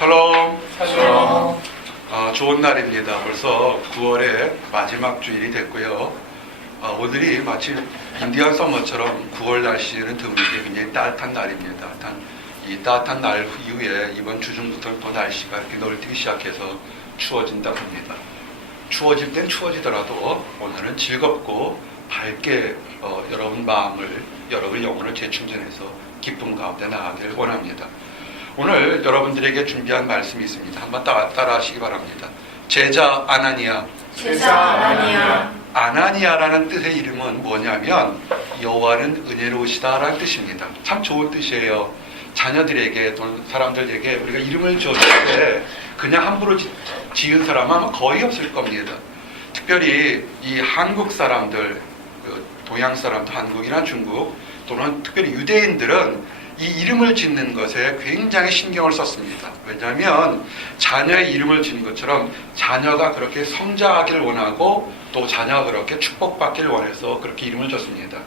샬롬. 샬롬. 좋은 날입니다. 벌써 9월의 마지막 주일이 됐고요. 오늘이 마치 인디언 서머처럼 9월 날씨는 드물게 굉장히 따뜻한 날입니다. 이 따뜻한 날 이후에 이번 주 중부터 또 날씨가 이렇게 널뛰기 시작해서 추워진다고 합니다. 추워질 땐 추워지더라도 오늘은 즐겁고 밝게 여러분 마음을, 여러분 영혼을 재충전해서 기쁨 가운데 나아가기를 원합니다. 오늘 여러분들에게 준비한 말씀이 있습니다. 한번 따라 하시기 바랍니다. 제자 아나니아. 제자 아나니아. 아나니아라는 뜻의 이름은 뭐냐면 여호와는 은혜로우시다라는 뜻입니다. 참 좋은 뜻이에요. 자녀들에게 또는 사람들에게 우리가 이름을 지었을 때 그냥 함부로 지은 사람은 아마 거의 없을 겁니다. 특별히 이 한국 사람들, 동양 사람들, 한국이나 중국 또는 특별히 유대인들은 이 이름을 짓는 것에 굉장히 신경을 썼습니다. 왜냐하면 자녀의 이름을 짓는 것처럼 자녀가 그렇게 성장하기를 원하고 또 자녀가 그렇게 축복받기를 원해서 그렇게 이름을 줬습니다.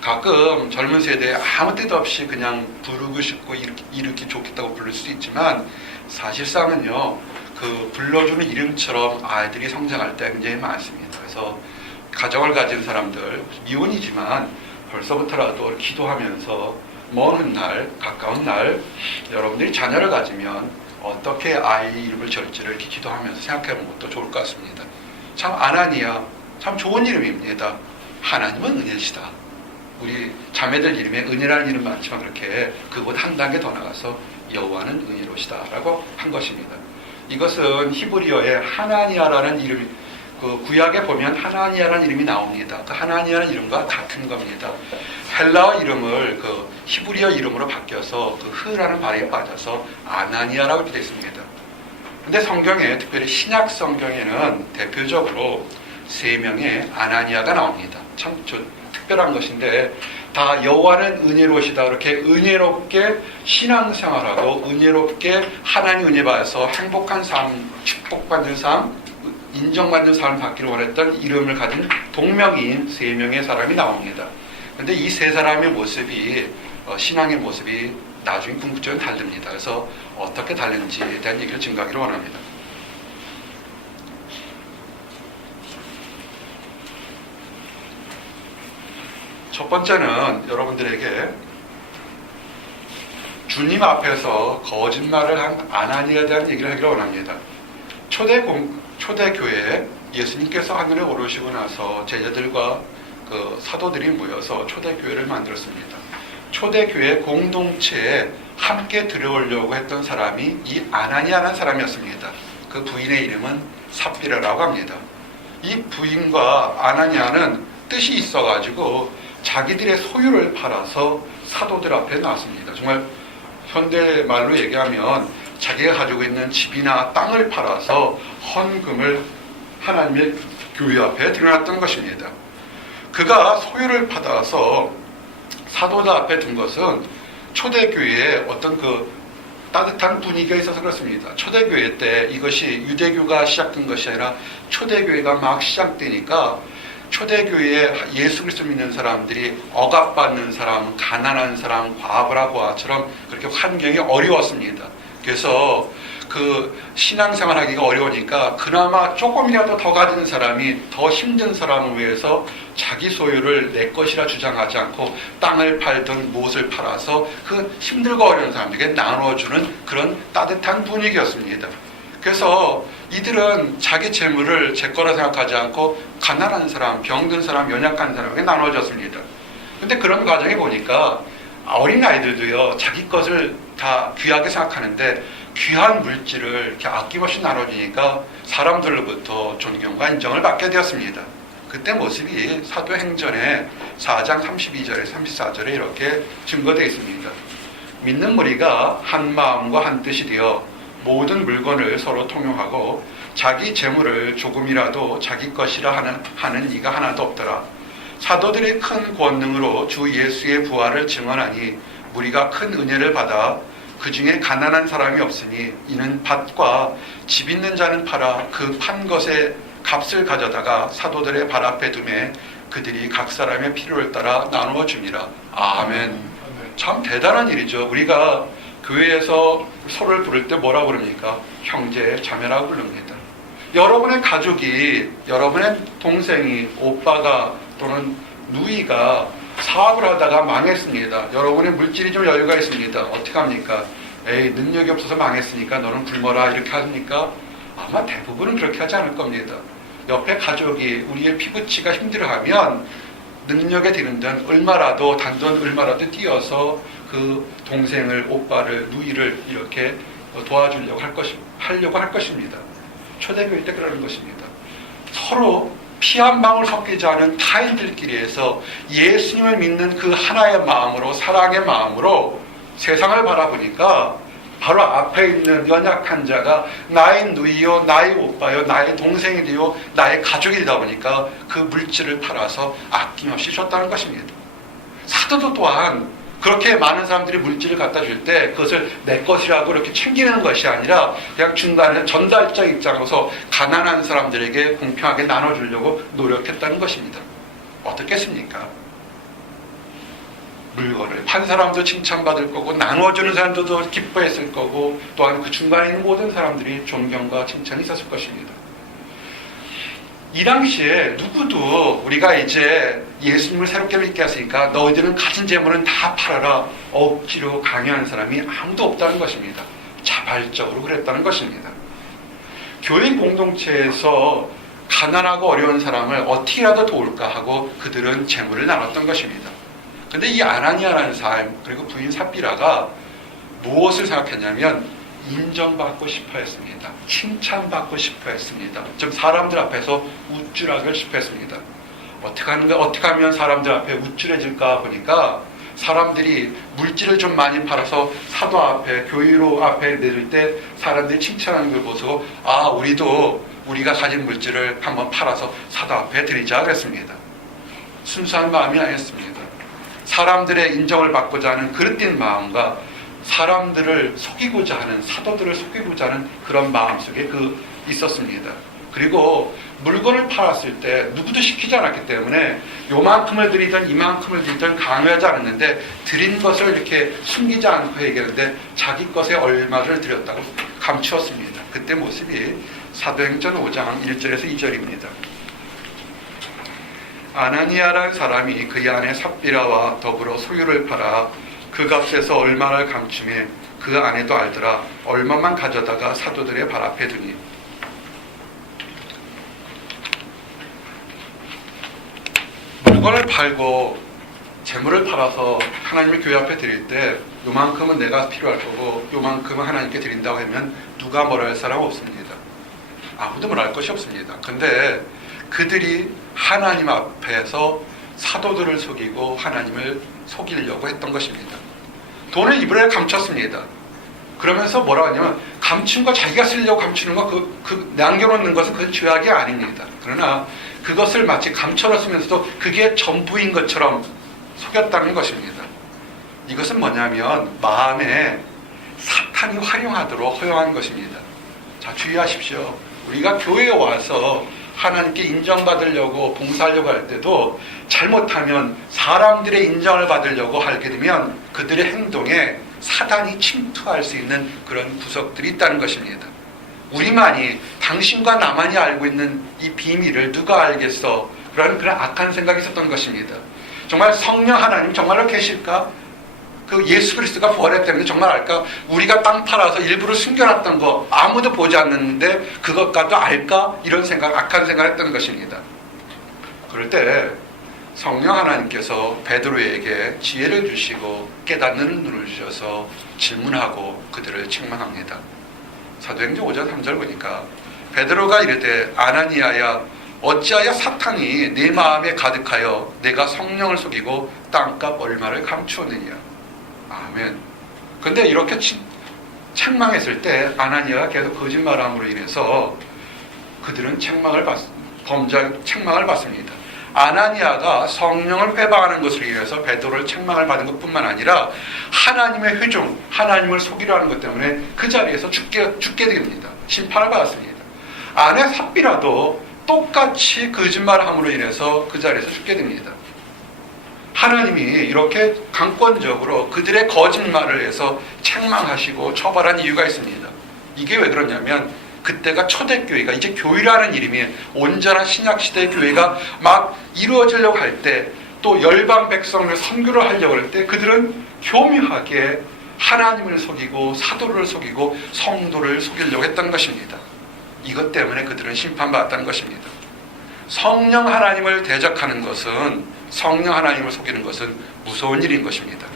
가끔 젊은 세대에 아무 뜻 없이 그냥 부르고 싶고 이렇게 좋겠다고 부를 수도 있지만 사실상은요, 그 불러주는 이름처럼 아이들이 성장할 때 굉장히 많습니다. 그래서 가정을 가진 사람들, 미혼이지만 벌써부터라도 기도하면서 먼 날, 가까운 날 여러분들이 자녀를 가지면 어떻게 아이 이름을 지을지를 이렇게 기도하면서 생각해보는 것도 좋을 것 같습니다. 참 아나니아, 참 좋은 이름입니다. 하나님은 은혜시다. 우리 자매들 이름에 은혜라는 이름 많지만 그렇게 그보다 한 단계 더 나가서 여호와는 은혜로시다 라고 한 것입니다. 이것은 히브리어의 하나니아라는 이름이, 그 구약에 보면 하나니아라는 이름이 나옵니다. 그 하나니아라는 이름과 같은 겁니다. 헬라어 이름을 그 히브리어 이름으로 바뀌어서 그 흐라는 발음에 빠져서 아나니아라고 되어 있습니다. 근데 성경에, 특별히 신약 성경에는 대표적으로 3명의 아나니아가 나옵니다. 참 특별한 것인데, 다 여호와는 은혜로우시다, 그렇게 은혜롭게 신앙생활하고 은혜롭게 하나님 은혜 받아서 행복한 삶, 축복받는 삶, 인정받는 삶을 받기를 원했던 이름을 가진 동명이인 3명의 사람이 나옵니다. 그런데 이 3사람의 모습이, 신앙의 모습이 나중에 궁극적으로 다릅니다. 그래서 어떻게 다른지에 대한 얘기를 증거하기를 원합니다. 첫 번째는 여러분들에게 주님 앞에서 거짓말을 한 아나니아에 대한 얘기를 하기를 원합니다. 초대교회에 예수님께서 하늘에 오르시고 나서 제자들과 그 사도들이 모여서 초대교회를 만들었습니다. 초대교회 공동체에 함께 들어오려고 했던 사람이 이 아나니아라는 사람이었습니다. 그 부인의 이름은 삽비라라고 합니다. 이 부인과 아나니아는 뜻이 있어가지고 자기들의 소유를 팔아서 사도들 앞에 나왔습니다. 정말 현대말로 얘기하면 자기가 가지고 있는 집이나 땅을 팔아서 헌금을 하나님의 교회 앞에 드러났던 것입니다. 그가 소유를 받아서 사도들 앞에 둔 것은 초대교회에 어떤 그 따뜻한 분위기가 있어서 그렇습니다. 초대교회 때 이것이 유대교가 시작된 것이 아니라 초대교회가 막 시작되니까 초대교회에 예수 그리스도 믿는 사람들이 억압받는 사람, 가난한 사람, 과부라고처럼 그렇게 환경이 어려웠습니다. 그래서 그 신앙생활 하기가 어려우니까 그나마 조금이라도 더 가진 사람이 더 힘든 사람을 위해서 자기 소유를 내 것이라 주장하지 않고 땅을 팔든 무엇을 팔아서 그 힘들고 어려운 사람들에게 나눠주는 그런 따뜻한 분위기였습니다. 그래서 이들은 자기 재물을 제 거라 생각하지 않고 가난한 사람, 병든 사람, 연약한 사람에게 나눠줬습니다. 근데 그런 과정에 보니까 어린아이들도요, 자기 것을 다 귀하게 생각하는데 귀한 물질을 이렇게 아낌없이 나눠주니까 사람들로부터 존경과 인정을 받게 되었습니다. 그때 모습이 사도행전의 4장 32절에 34절에 이렇게 증거되어 있습니다. 믿는 무리가 한 마음과 한 뜻이 되어 모든 물건을 서로 통용하고 자기 재물을 조금이라도 자기 것이라 하는 이가 하나도 없더라. 사도들의 큰 권능으로 주 예수의 부활을 증언하니 무리가 큰 은혜를 받아 그 중에 가난한 사람이 없으니 이는 밭과 집 있는 자는 팔아 그 판 것의 값을 가져다가 사도들의 발 앞에 두매 그들이 각 사람의 필요를 따라 나누어 줍니다. 아멘. 참 대단한 일이죠. 우리가 교회에서 서로를 부를 때 뭐라고 그럽니까? 형제, 자매라고 부릅니다. 여러분의 가족이, 여러분의 동생이, 오빠가 또는 누이가 사업을 하다가 망했습니다. 여러분의 물질이 좀 여유가 있습니다. 어떻게 합니까? 에이, 능력이 없어서 망했으니까 너는 굶어라, 이렇게 합니까? 아마 대부분은 그렇게 하지 않을 겁니다. 옆에 가족이 우리의 피부치가 힘들어하면 능력에 드는 돈 얼마라도, 단돈 얼마라도 띄어서 그 동생을, 오빠를, 누이를 이렇게 도와주려고 하려고 할 것입니다. 초대교회 때 그러는 것입니다. 서로 피 한 방울 섞이지 않은 타인들끼리에서 예수님을 믿는 그 하나의 마음으로, 사랑의 마음으로 세상을 바라보니까 바로 앞에 있는 연약한 자가 나의 누이요, 나의 오빠요, 나의 동생이 되요, 나의 가족이 되다 보니까 그 물질을 팔아서 아낌없이 줬다는 것입니다. 사도도 또한 그렇게 많은 사람들이 물질을 갖다 줄 때 그것을 내 것이라고 이렇게 챙기는 것이 아니라 그냥 중간에 전달자 입장으로서 가난한 사람들에게 공평하게 나눠주려고 노력했다는 것입니다. 어떻겠습니까? 물건을 판 사람도 칭찬받을 거고 나눠주는 사람도 더 기뻐했을 거고 또한 그 중간에 있는 모든 사람들이 존경과 칭찬이 있었을 것입니다. 이 당시에 누구도 우리가 이제 예수님을 새롭게 믿게 했으니까 너희들은 가진 재물은 다 팔아라 억지로 강요하는 사람이 아무도 없다는 것입니다. 자발적으로 그랬다는 것입니다. 교인 공동체에서 가난하고 어려운 사람을 어떻게라도 도울까 하고 그들은 재물을 나눴던 것입니다. 근데 이 아나니아라는 사람 그리고 부인 삽비라가 무엇을 생각했냐면 인정받고 싶어 했습니다. 칭찬받고 싶어 했습니다. 즉 사람들 앞에서 우쭐하기를 싶어 했습니다. 어떻게 하면 사람들 앞에 우쭐해질까 보니까 사람들이 물질을 좀 많이 팔아서 사도 앞에, 교회로 앞에 내릴 때 사람들이 칭찬하는 걸 보고 아, 우리가 가진 물질을 한번 팔아서 사도 앞에 드리자 그랬습니다. 순수한 마음이 아니었습니다. 사람들의 인정을 받고자 하는 그릇된 마음과 사람들을 속이고자 하는, 사도들을 속이고자 하는 그런 마음속에 있었습니다. 그리고 물건을 팔았을 때 누구도 시키지 않았기 때문에 요만큼을 드리든 이만큼을 드리든 강요하지 않았는데 드린 것을 이렇게 숨기지 않고 얘기하는데 자기 것에 얼마를 드렸다고 감추었습니다. 그때 모습이 사도행전 5장 1절에서 2절입니다. 아나니아라는 사람이 그의 아내 삽비라와 더불어 소유를 팔아 그 값에서 얼마를 감추매 그 아내도 알더라. 얼마만 가져다가 사도들의 발 앞에 두니. 물건을 팔고 재물을 팔아서 하나님의 교회 앞에 드릴 때 요만큼은 내가 필요할 거고 요만큼은 하나님께 드린다고 하면 누가 뭐라 할 사람 없습니다. 아무도 뭐라 할 것이 없습니다. 근데 그들이 하나님 앞에서 사도들을 속이고 하나님을 속이려고 했던 것입니다. 돈을 이불에 감췄습니다. 그러면서 뭐라고 하냐면 감춘 거 자기가 쓰려고 감추는 거 남겨놓는 것은 그건 죄악이 아닙니다. 그러나 그것을 마치 감춰놨으면서도 그게 전부인 것처럼 속였다는 것입니다. 이것은 뭐냐면 마음에 사탄이 활용하도록 허용한 것입니다. 자, 주의하십시오. 우리가 교회에 와서 하나님께 인정받으려고 봉사하려고 할 때도 잘못하면 사람들의 인정을 받으려고 하게 되면 그들의 행동에 사단이 침투할 수 있는 그런 구석들이 있다는 것입니다. 우리만이, 당신과 나만이 알고 있는 이 비밀을 누가 알겠어? 그런 악한 생각이 있었던 것입니다. 정말 성령 하나님 정말로 계실까? 그 예수 그리스도가 부활했기 때문에 정말 알까? 우리가 땅 팔아서 일부러 숨겨놨던 거 아무도 보지 않는데 그것과도 알까? 이런 생각, 악한 생각을 했던 것입니다. 그럴 때 성령 하나님께서 베드로에게 지혜를 주시고 깨닫는 눈을 주셔서 질문하고 그들을 책망합니다. 사도행전 5장 3절 보니까 베드로가 이르되 아나니아야 어찌하여 사탄이 네 마음에 가득하여 내가 성령을 속이고 땅값 얼마를 감추었느냐. 아멘. 근데 이렇게 책망했을 때 아나니아가 계속 거짓말함으로 인해서 그들은 책망을 받습니다. 아나니아가 성령을 회방하는 것을 위해서 베드로를 책망을 받은 것뿐만 아니라 하나님의 회중, 하나님을 속이려 하는 것 때문에 그 자리에서 죽게 됩니다. 심판을 받았습니다. 아내 삽비라도 똑같이 거짓말함으로 인해서 그 자리에서 죽게 됩니다. 하나님이 이렇게 강권적으로 그들의 거짓말을 해서 책망하시고 처벌한 이유가 있습니다. 이게 왜 그러냐면 그때가 초대교회가 이제 교회라는 이름이 온전한 신약시대의 교회가 막 이루어지려고 할 때, 또 열방 백성을 선교를 하려고 할 때 그들은 교묘하게 하나님을 속이고 사도를 속이고 성도를 속이려고 했던 것입니다. 이것 때문에 그들은 심판받았다는 것입니다. 성령 하나님을 대적하는 것은, 성령 하나님을 속이는 것은 무서운 일인 것입니다.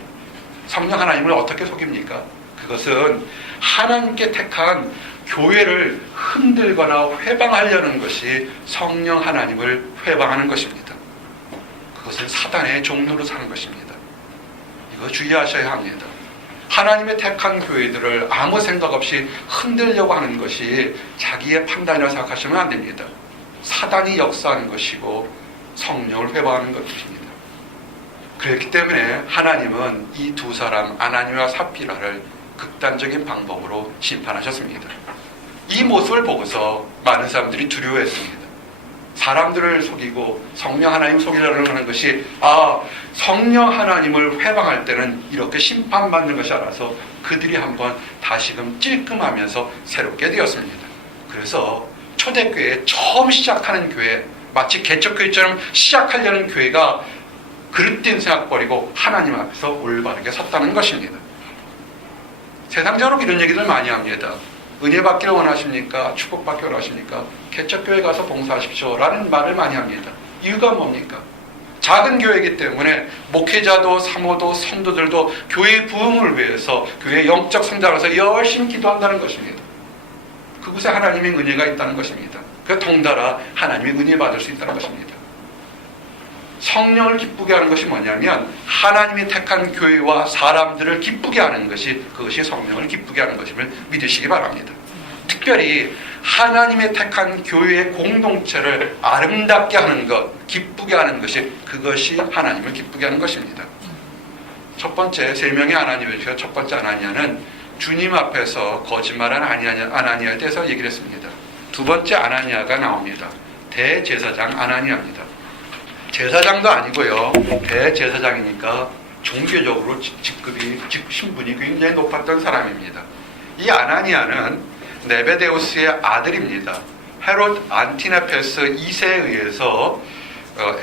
성령 하나님을 어떻게 속입니까? 그것은 하나님께 택한 교회를 흔들거나 회방하려는 것이 성령 하나님을 회방하는 것입니다. 그것은 사단의 종로로 사는 것입니다. 이거 주의하셔야 합니다. 하나님의 택한 교회들을 아무 생각 없이 흔들려고 하는 것이 자기의 판단이라고 생각하시면 안 됩니다. 사단이 역사하는 것이고 성령을 회방하는 것입니다. 그렇기 때문에 하나님은 이 두 사람 아나니와 삽비라를 극단적인 방법으로 심판하셨습니다. 이 모습을 보고서 많은 사람들이 두려워했습니다. 사람들을 속이고 성령 하나님 속이려고 하는 것이, 성령 하나님을 회방할 때는 이렇게 심판받는 것이 알아서 그들이 한번 다시금 찔끔하면서 새롭게 되었습니다. 그래서 초대교회 처음 시작하는 교회, 마치 개척교회처럼 시작하려는 교회가 그릇된 생각 버리고 하나님 앞에서 올바르게 섰다는 것입니다. 세상적으로 이런 얘기들 많이 합니다. 은혜 받기를 원하십니까? 축복받기를 원하십니까? 개척교회 가서 봉사하십시오 라는 말을 많이 합니다. 이유가 뭡니까? 작은 교회이기 때문에 목회자도 사모도 성도들도 교회의 부흥을 위해서, 교회의 영적 성장을 위해서 열심히 기도한다는 것입니다. 그곳에 하나님의 은혜가 있다는 것입니다. 그 덩달아 하나님의 은혜 받을 수 있다는 것입니다. 성령을 기쁘게 하는 것이 뭐냐면 하나님이 택한 교회와 사람들을 기쁘게 하는 것이, 그것이 성령을 기쁘게 하는 것임을 믿으시기 바랍니다. 특별히 하나님의 택한 교회의 공동체를 아름답게 하는 것, 기쁘게 하는 것이, 그것이 하나님을 기쁘게 하는 것입니다. 첫 번째, 세 명의 아나니아에서 첫 번째 아나니아는 주님 앞에서 거짓말한 아나니아에 대해서 얘기를 했습니다. 두 번째 아나니아가 나옵니다. 대제사장 아나니아입니다. 제사장도 아니고요, 대제사장이니까 종교적으로 신분이 굉장히 높았던 사람입니다. 이 아나니아는 네베데우스의 아들입니다. 헤롯 안티네페스 2세에 의해서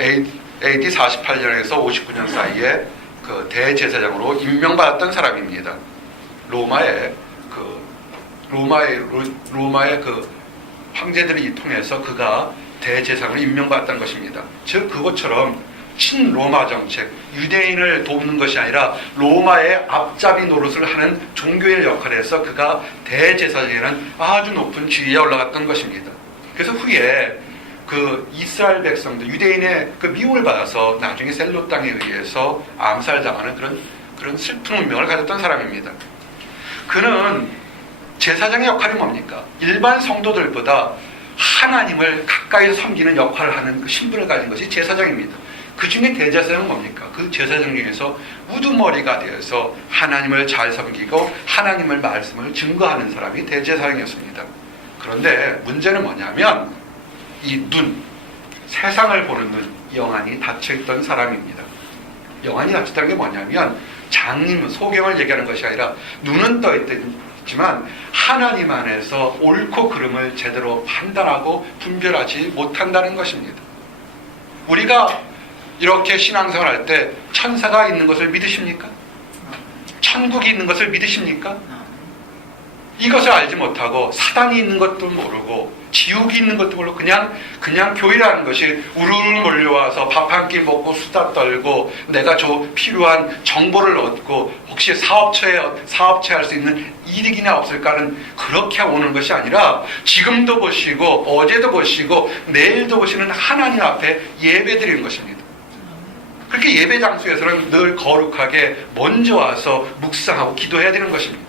AD 48년에서 59년 사이에 그 대제사장으로 임명받았던 사람입니다. 로마의 그 황제들이 통해서 그가 대제사장으로 임명받았다는 것입니다. 즉 그것처럼 친로마 정책, 유대인을 돕는 것이 아니라 로마의 앞잡이 노릇을 하는 종교의 역할에서 그가 대제사장이라는 아주 높은 지위에 올라갔던 것입니다. 그래서 후에 그 이스라엘 백성들, 유대인의 그 미움을 받아서 나중에 셀로 땅에 의해서 암살당하는 그런 슬픈 운명을 가졌던 사람입니다. 그는 제사장의 역할이 뭡니까? 일반 성도들보다 하나님을 가까이서 섬기는 역할을 하는 그 신분을 가진 것이 제사장입니다. 그 중에 대제사장은 뭡니까? 그 제사장 중에서 우두머리가 되어서 하나님을 잘 섬기고 하나님의 말씀을 증거하는 사람이 대제사장이었습니다. 그런데 문제는 뭐냐면 이 눈, 세상을 보는 눈, 영안이 닫혀있던 사람입니다. 영안이 닫혔다는 게 뭐냐면 장님, 소경을 얘기하는 것이 아니라 눈은 떠있지만 하나님 안에서 옳고 그름을 제대로 판단하고 분별하지 못한다는 것입니다. 우리가 이렇게 신앙생활 할 때 천사가 있는 것을 믿으십니까? 천국이 있는 것을 믿으십니까? 이것을 알지 못하고 사단이 있는 것도 모르고 지옥이 있는 것도 모르고 그냥 교회라는 것이 우르르 몰려와서 밥 한 끼 먹고 수다 떨고 내가 필요한 정보를 얻고 혹시 사업체 할 수 있는 이득이나 없을까는 그렇게 오는 것이 아니라 지금도 보시고 어제도 보시고 내일도 보시는 하나님 앞에 예배드리는 것입니다. 그렇게 예배 장소에서는 늘 거룩하게 먼저 와서 묵상하고 기도해야 되는 것입니다.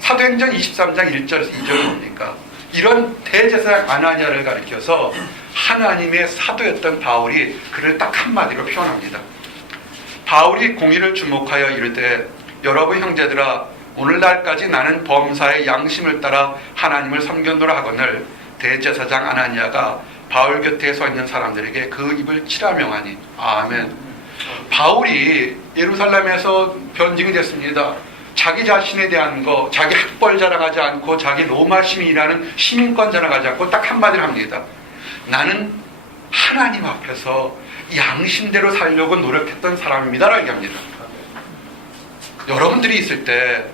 사도행전 23장 1절에서 2절은 뭡니까? 이런 대제사장 아나니아를 가리켜서 하나님의 사도였던 바울이 그를 딱 한마디로 표현합니다. 바울이 공의를 주목하여 이르되 여러분 형제들아 오늘날까지 나는 범사의 양심을 따라 하나님을 섬겼노라 하거늘 대제사장 아나니아가 바울 곁에 서 있는 사람들에게 그 입을 치라 명하니. 아멘. 바울이 예루살렘에서 변증이 됐습니다. 자기 자신에 대한 거, 자기 학벌 자랑하지 않고 자기 로마 시민이라는 시민권 자랑하지 않고 딱 한마디를 합니다. 나는 하나님 앞에서 양심대로 살려고 노력했던 사람입니다 라고 얘기합니다. 여러분들이 있을 때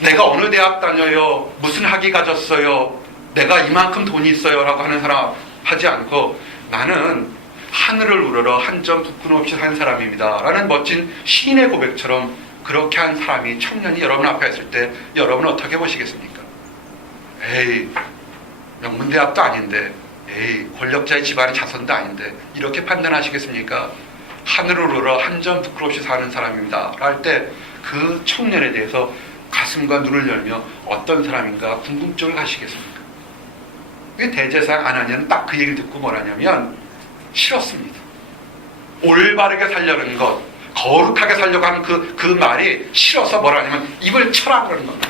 내가 어느 대학 다녀요, 무슨 학위 가졌어요, 내가 이만큼 돈이 있어요 라고 하는 사람 하지 않고 나는 하늘을 우러러 한 점 부끄럼 없이 산 사람입니다 라는 멋진 시인의 고백처럼 그렇게 한 사람이, 청년이 여러분 앞에 있을 때 여러분은 어떻게 보시겠습니까? 에이, 명문대학도 아닌데, 에이, 권력자의 집안의 자손도 아닌데 이렇게 판단하시겠습니까? 하늘을 우러러 한 점 부끄럼 없이 사는 사람입니다 할 때 그 청년에 대해서 가슴과 눈을 열며 어떤 사람인가 궁금증을 가시겠습니까? 대제사장 아나니아는 딱 그 얘기를 듣고 뭐라냐면 싫었습니다. 올바르게 살려는 것, 거룩하게 살려고 하는 그 말이 싫어서 뭐라냐면 입을 쳐라 그러는 겁니다.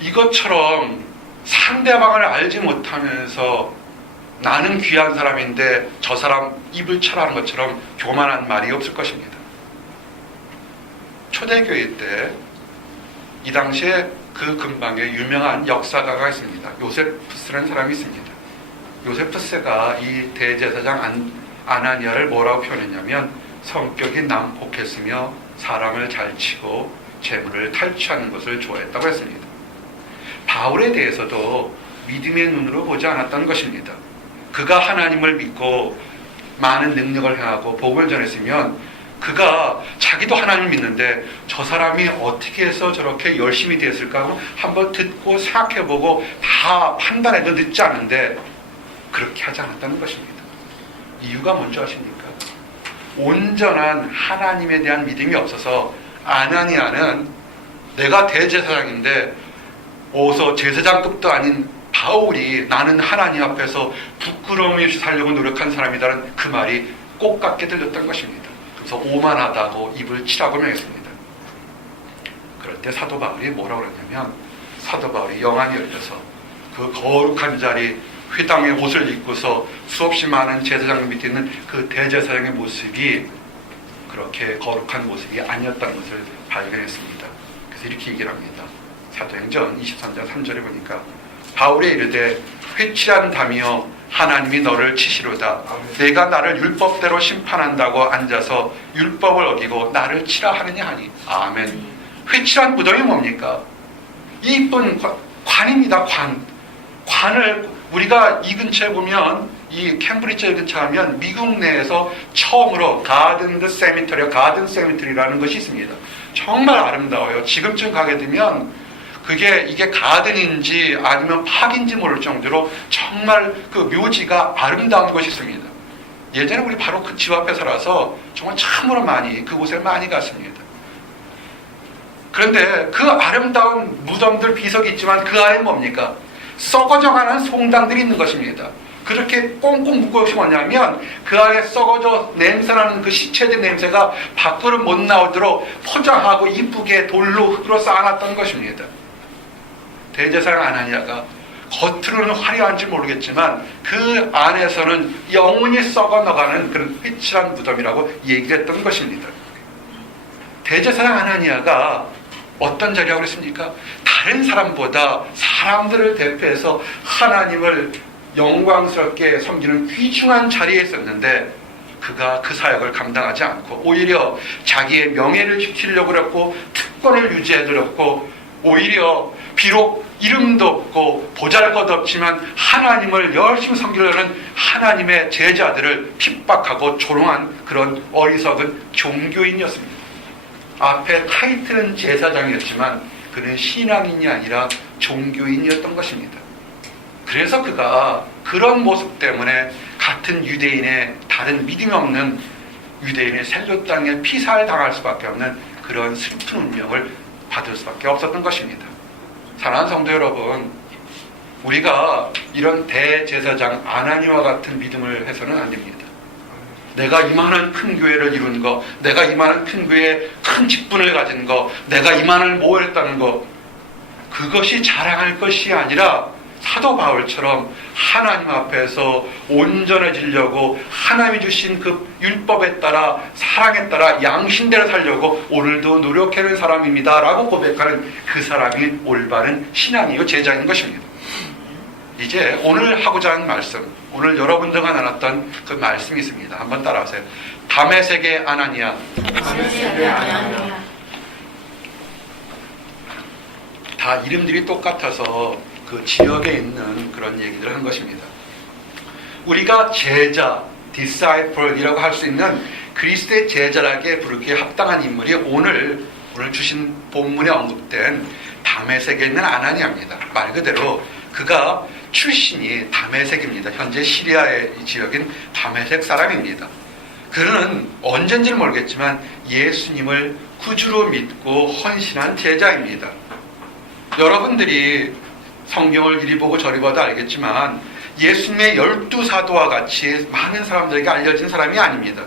이것처럼 상대방을 알지 못하면서 나는 귀한 사람인데 저 사람 입을 쳐라는 것처럼 교만한 말이 없을 것입니다. 초대교회 때 이 당시에 그 근방에 유명한 역사가가 있습니다. 요세푸스라는 사람이 있습니다. 요세푸스가 이 대제사장 아나니아를 뭐라고 표현했냐면 성격이 난폭했으며 사람을 잘 치고 재물을 탈취하는 것을 좋아했다고 했습니다. 바울에 대해서도 믿음의 눈으로 보지 않았던 것입니다. 그가 하나님을 믿고 많은 능력을 행하고 복을 전했으면 그가 자기도 하나님을 믿는데 저 사람이 어떻게 해서 저렇게 열심히 됐을까 한번 듣고 생각해보고 다 판단해도 늦지 않은데 그렇게 하지 않았다는 것입니다. 이유가 뭔지 아십니까? 온전한 하나님에 대한 믿음이 없어서 아나니아는 내가 대제사장인데 어서 제사장급도 아닌 바울이 나는 하나님 앞에서 부끄러움이 없이 살려고 노력한 사람이라는 그 말이 꼭 같게 들렸던 것입니다. 그래서 오만하다고 입을 치라고 명했습니다. 그럴 때 사도 바울이 뭐라고 그랬냐면 사도 바울이 영안이 열려서 그 거룩한 자리 회당의 옷을 입고서 수없이 많은 제사장 밑에 있는 그 대제사장의 모습이 그렇게 거룩한 모습이 아니었다는 것을 발견했습니다. 그래서 이렇게 얘기를 합니다. 사도행전 23장 3절에 보니까 바울이 이르되 회칠한 담이여 하나님이 너를 치시로다. 내가 나를 율법대로 심판한다고 앉아서 율법을 어기고 나를 치라 하느냐 하니. 아멘. 회칠한 무덤이 뭡니까? 이쁜 관입니다. 관을 우리가 이 근처에 보면 이 캠브리지 근처에 하면 미국 내에서 처음으로 가든 세미터리라는 것이 있습니다. 정말 아름다워요. 지금쯤 가게 되면 이게 가든인지 아니면 파기인지 모를 정도로 정말 그 묘지가 아름다운 곳이 있습니다. 예전에 우리 바로 그 집 앞에 살아서 정말 참으로 많이 그곳에 많이 갔습니다. 그런데 그 아름다운 무덤들 비석이 있지만 그 안에 뭡니까? 썩어져가는 송당들이 있는 것입니다. 그렇게 꽁꽁 묶어서 뭐냐면 그 안에 썩어져 냄새나는 그 시체들 냄새가 밖으로 못 나오도록 포장하고 이쁘게 돌로 흙으로 쌓아놨던 것입니다. 대제사장 아나니아가 겉으로는 화려한지 모르겠지만 그 안에서는 영원히 썩어나가는 그런 회칠한 무덤이라고 얘기를 했던 것입니다. 대제사장 아나니아가 어떤 자리라고 그랬습니까? 다른 사람보다 사람들을 대표해서 하나님을 영광스럽게 섬기는 귀중한 자리에 있었는데 그가 그 사역을 감당하지 않고 오히려 자기의 명예를 지키려고 그랬고 특권을 유지하려고 오히려 비록 이름도 없고 보잘것없지만 하나님을 열심히 섬기려는 하나님의 제자들을 핍박하고 조롱한 그런 어리석은 종교인이었습니다. 앞에 타이틀은 제사장이었지만 그는 신앙인이 아니라 종교인이었던 것입니다. 그래서 그가 그런 모습 때문에 같은 유대인의 다른 믿음이 없는 유대인의 셀로 땅에 피살 당할 수밖에 없는 그런 슬픈 운명을 받을 수밖에 없었던 것입니다. 사랑하는 성도 여러분, 우리가 이런 대제사장 아나니아와 같은 믿음을 해서는 안 됩니다. 내가 이만한 큰 교회를 이룬 거, 내가 이만한 큰 교회에 큰 직분을 가진 거, 내가 이만을 모였다는 거, 그것이 자랑할 것이 아니라 사도 바울처럼 하나님 앞에서 온전해지려고 하나님이 주신 그 율법에 따라 사랑에 따라 양심대로 살려고 오늘도 노력하는 사람입니다 라고 고백하는 그 사람이 올바른 신앙이요 제자인 것입니다. 이제 오늘 하고자 하는 말씀, 오늘 여러분들과 나눴던 그 말씀이 있습니다. 한번 따라하세요. 다메섹의 아나니아. 다메섹의 아나니아. 다 이름들이 똑같아서 그 지역에 있는 그런 얘기들을 한 것입니다. 우리가 제자, disciple이라고 할 수 있는 그리스도의 제자라게 부르기에 합당한 인물이 오늘 주신 본문에 언급된 다메섹에 있는 아나니아입니다. 말 그대로 그가 출신이 다메섹입니다. 현재 시리아의 지역인 다메섹 사람입니다. 그는 언젠지는 모르겠지만 예수님을 구주로 믿고 헌신한 제자입니다. 여러분들이 성경을 이리 보고 저리 봐도 알겠지만 예수님의 12사도와 같이 많은 사람들에게 알려진 사람이 아닙니다.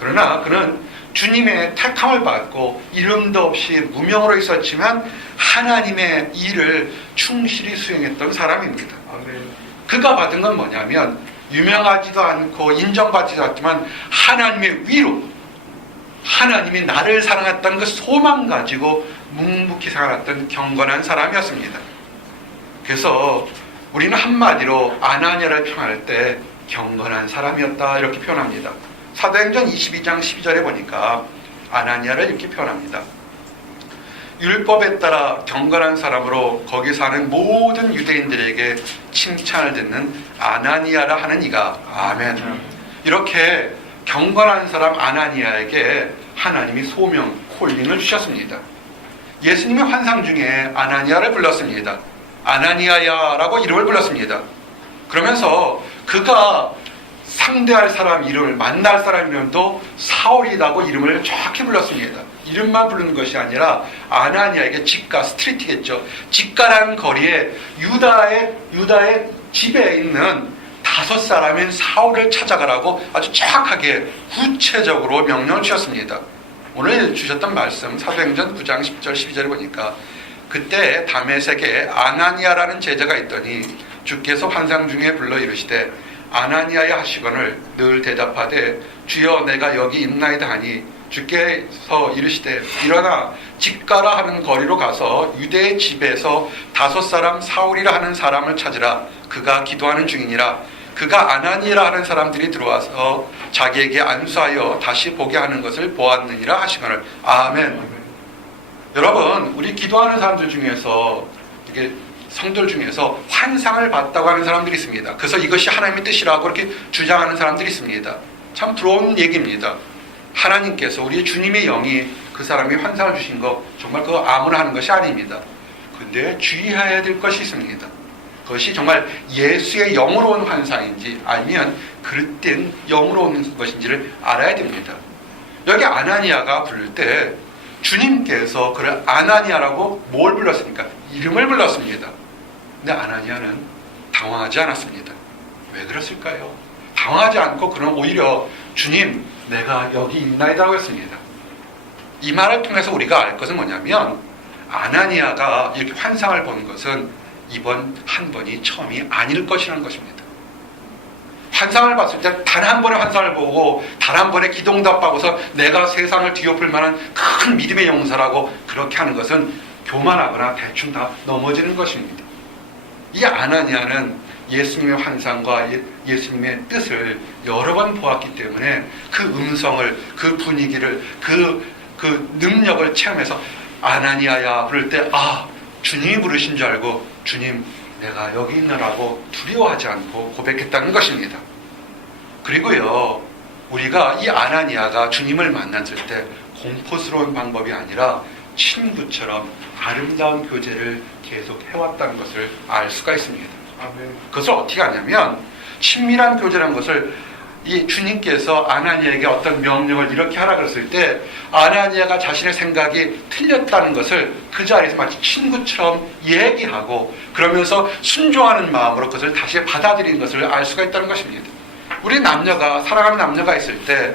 그러나 그는 주님의 택함을 받고 이름도 없이 무명으로 있었지만 하나님의 일을 충실히 수행했던 사람입니다. 그가 받은 건 뭐냐면 유명하지도 않고 인정받지도 않지만 하나님의 위로, 하나님이 나를 사랑했다는 그 소망 가지고 묵묵히 살았던 경건한 사람이었습니다. 그래서 우리는 한마디로 아나니아를 표현할 때 경건한 사람이었다 이렇게 표현합니다. 사도행전 22장 12절에 보니까 아나니아를 이렇게 표현합니다. 율법에 따라 경건한 사람으로 거기 사는 모든 유대인들에게 칭찬을 듣는 아나니아라 하는 이가. 아멘. 이렇게 경건한 사람 아나니아에게 하나님이 소명, 콜링을 주셨습니다. 예수님의 환상 중에 아나니아를 불렀습니다. 아나니아야라고 이름을 불렀습니다. 그러면서 그가 상대할 사람 이름을, 만날 사람 이름도 사울이라고 이름을 정확히 불렀습니다. 이름만 부르는 것이 아니라 아나니아에게 집가, 스트리트겠죠. 집가라는 거리에 유다의 집에 있는 5사람인 사울을 찾아가라고 아주 정확하게 구체적으로 명령을 주셨습니다. 오늘 주셨던 말씀 사도행전 9장 10절 12절에 보니까 그때 다메섹에 아나니아라는 제자가 있더니 주께서 환상 중에 불러 이르시되 아나니아야 하시거늘 늘 대답하되 주여 내가 여기 있나이다 하니 주께서 이르시되 일어나 집가라 하는 거리로 가서 유대의 집에서 5사람 사울이라 하는 사람을 찾으라. 그가 기도하는 중이니라. 그가 아나니아라 하는 사람들이 들어와서 자기에게 안수하여 다시 보게 하는 것을 보았느니라 하시거늘. 아멘. 여러분, 우리 기도하는 사람들 중에서 이게 성들 중에서 환상을 봤다고 하는 사람들이 있습니다. 그래서 이것이 하나님의 뜻이라고 이렇게 주장하는 사람들이 있습니다. 참 부러운 얘기입니다. 하나님께서 우리 주님의 영이 그 사람이 환상을 주신 거 정말 그거 아무나 하는 것이 아닙니다. 근데 주의해야 될 것이 있습니다. 그것이 정말 예수의 영으로 온 환상인지 아니면 그릇된 영으로 온 것인지를 알아야 됩니다. 여기 아나니아가 부를 때 주님께서 그를 아나니아라고 뭘 불렀습니까? 이름을 불렀습니다. 근데 아나니아는 당황하지 않았습니다. 왜 그랬을까요? 당황하지 않고 그는 오히려 주님 내가 여기 있나이다라고 했습니다. 이 말을 통해서 우리가 알 것은 뭐냐면 아나니아가 이렇게 환상을 본 것은 이번 한 번이 처음이 아닐 것이라는 것입니다. 환상을 봤을 때 단 한 번의 환상을 보고 단 한 번의 기도응답 받고서 내가 세상을 뒤엎을 만한 큰 믿음의 용사라고 그렇게 하는 것은 교만하거나 대충 다 넘어지는 것입니다. 이 아나니아는 예수님의 환상과 예수님의 뜻을 여러 번 보았기 때문에 그 음성을, 그 분위기를, 그 능력을 체험해서 아나니아야 부를 때 주님이 부르신 줄 알고 주님 내가 여기 있느라고 두려워하지 않고 고백했다는 것입니다. 그리고요, 우리가 이 아나니아가 주님을 만났을 때 공포스러운 방법이 아니라 친구처럼 아름다운 교제를 계속 해왔다는 것을 알 수가 있습니다. 그것을 어떻게 하냐면 친밀한 교제라는 것을 이 주님께서 아나니아에게 어떤 명령을 이렇게 하라 그랬을 때 아나니아가 자신의 생각이 틀렸다는 것을 그 자리에서 마치 친구처럼 얘기하고 그러면서 순종하는 마음으로 그것을 다시 받아들이는 것을 알 수가 있다는 것입니다. 우리 남녀가, 사랑하는 남녀가 있을 때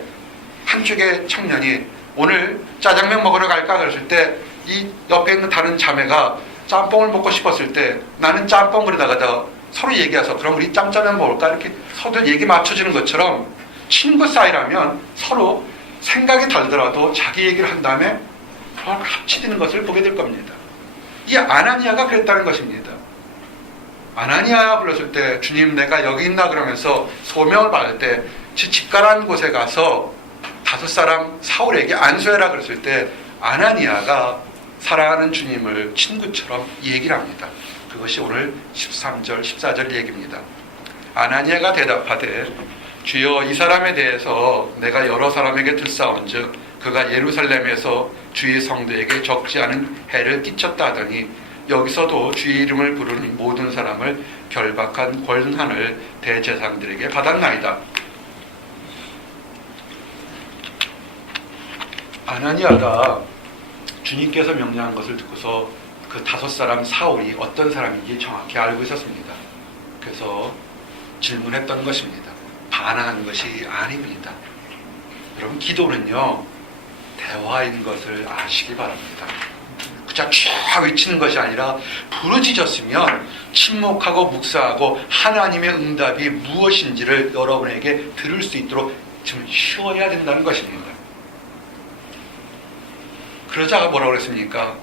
한쪽의 청년이 오늘 짜장면 먹으러 갈까 그랬을 때 이 옆에 있는 다른 자매가 짬뽕을 먹고 싶었을 때 나는 짬뽕 그릇에다가 서로 얘기해서 그럼 우리 짬짜면 먹을까 이렇게 서로 얘기 맞춰주는 것처럼 친구 사이라면 서로 생각이 다르더라도 자기 얘기를 한 다음에 합치는 것을 보게 될 겁니다. 이 아나니아가 그랬다는 것입니다. 아나니아야 불렀을 때 주님 내가 여기 있나 그러면서 소명을 받을 때 집가라는 곳에 가서 5사람 사울에게 안수해라 그랬을 때 아나니아가 사랑하는 주님을 친구처럼 얘기를 합니다. 그것이 오늘 13절 14절 얘기입니다. 아나니아가 대답하되 주여 이 사람에 대해서 내가 여러 사람에게 들사온즉 그가 예루살렘에서 주의 성도에게 적지 않은 해를 끼쳤다 하더니 여기서도 주의 이름을 부르는 모든 사람을 결박한 권한을 대제사장들에게 받았나이다. 아나니아가 주님께서 명령한 것을 듣고서 그 5사람 사울이 어떤 사람인지 정확히 알고 있었습니다. 그래서 질문했던 것입니다. 반항한 것이 아닙니다. 여러분 기도는요 대화인 것을 아시기 바랍니다. 그냥 쫙 외치는 것이 아니라 부르짖었으면 침묵하고 묵상하고 하나님의 응답이 무엇인지를 여러분에게 들을 수 있도록 좀 쉬워야 된다는 것입니다. 그러자가 뭐라고 그랬습니까?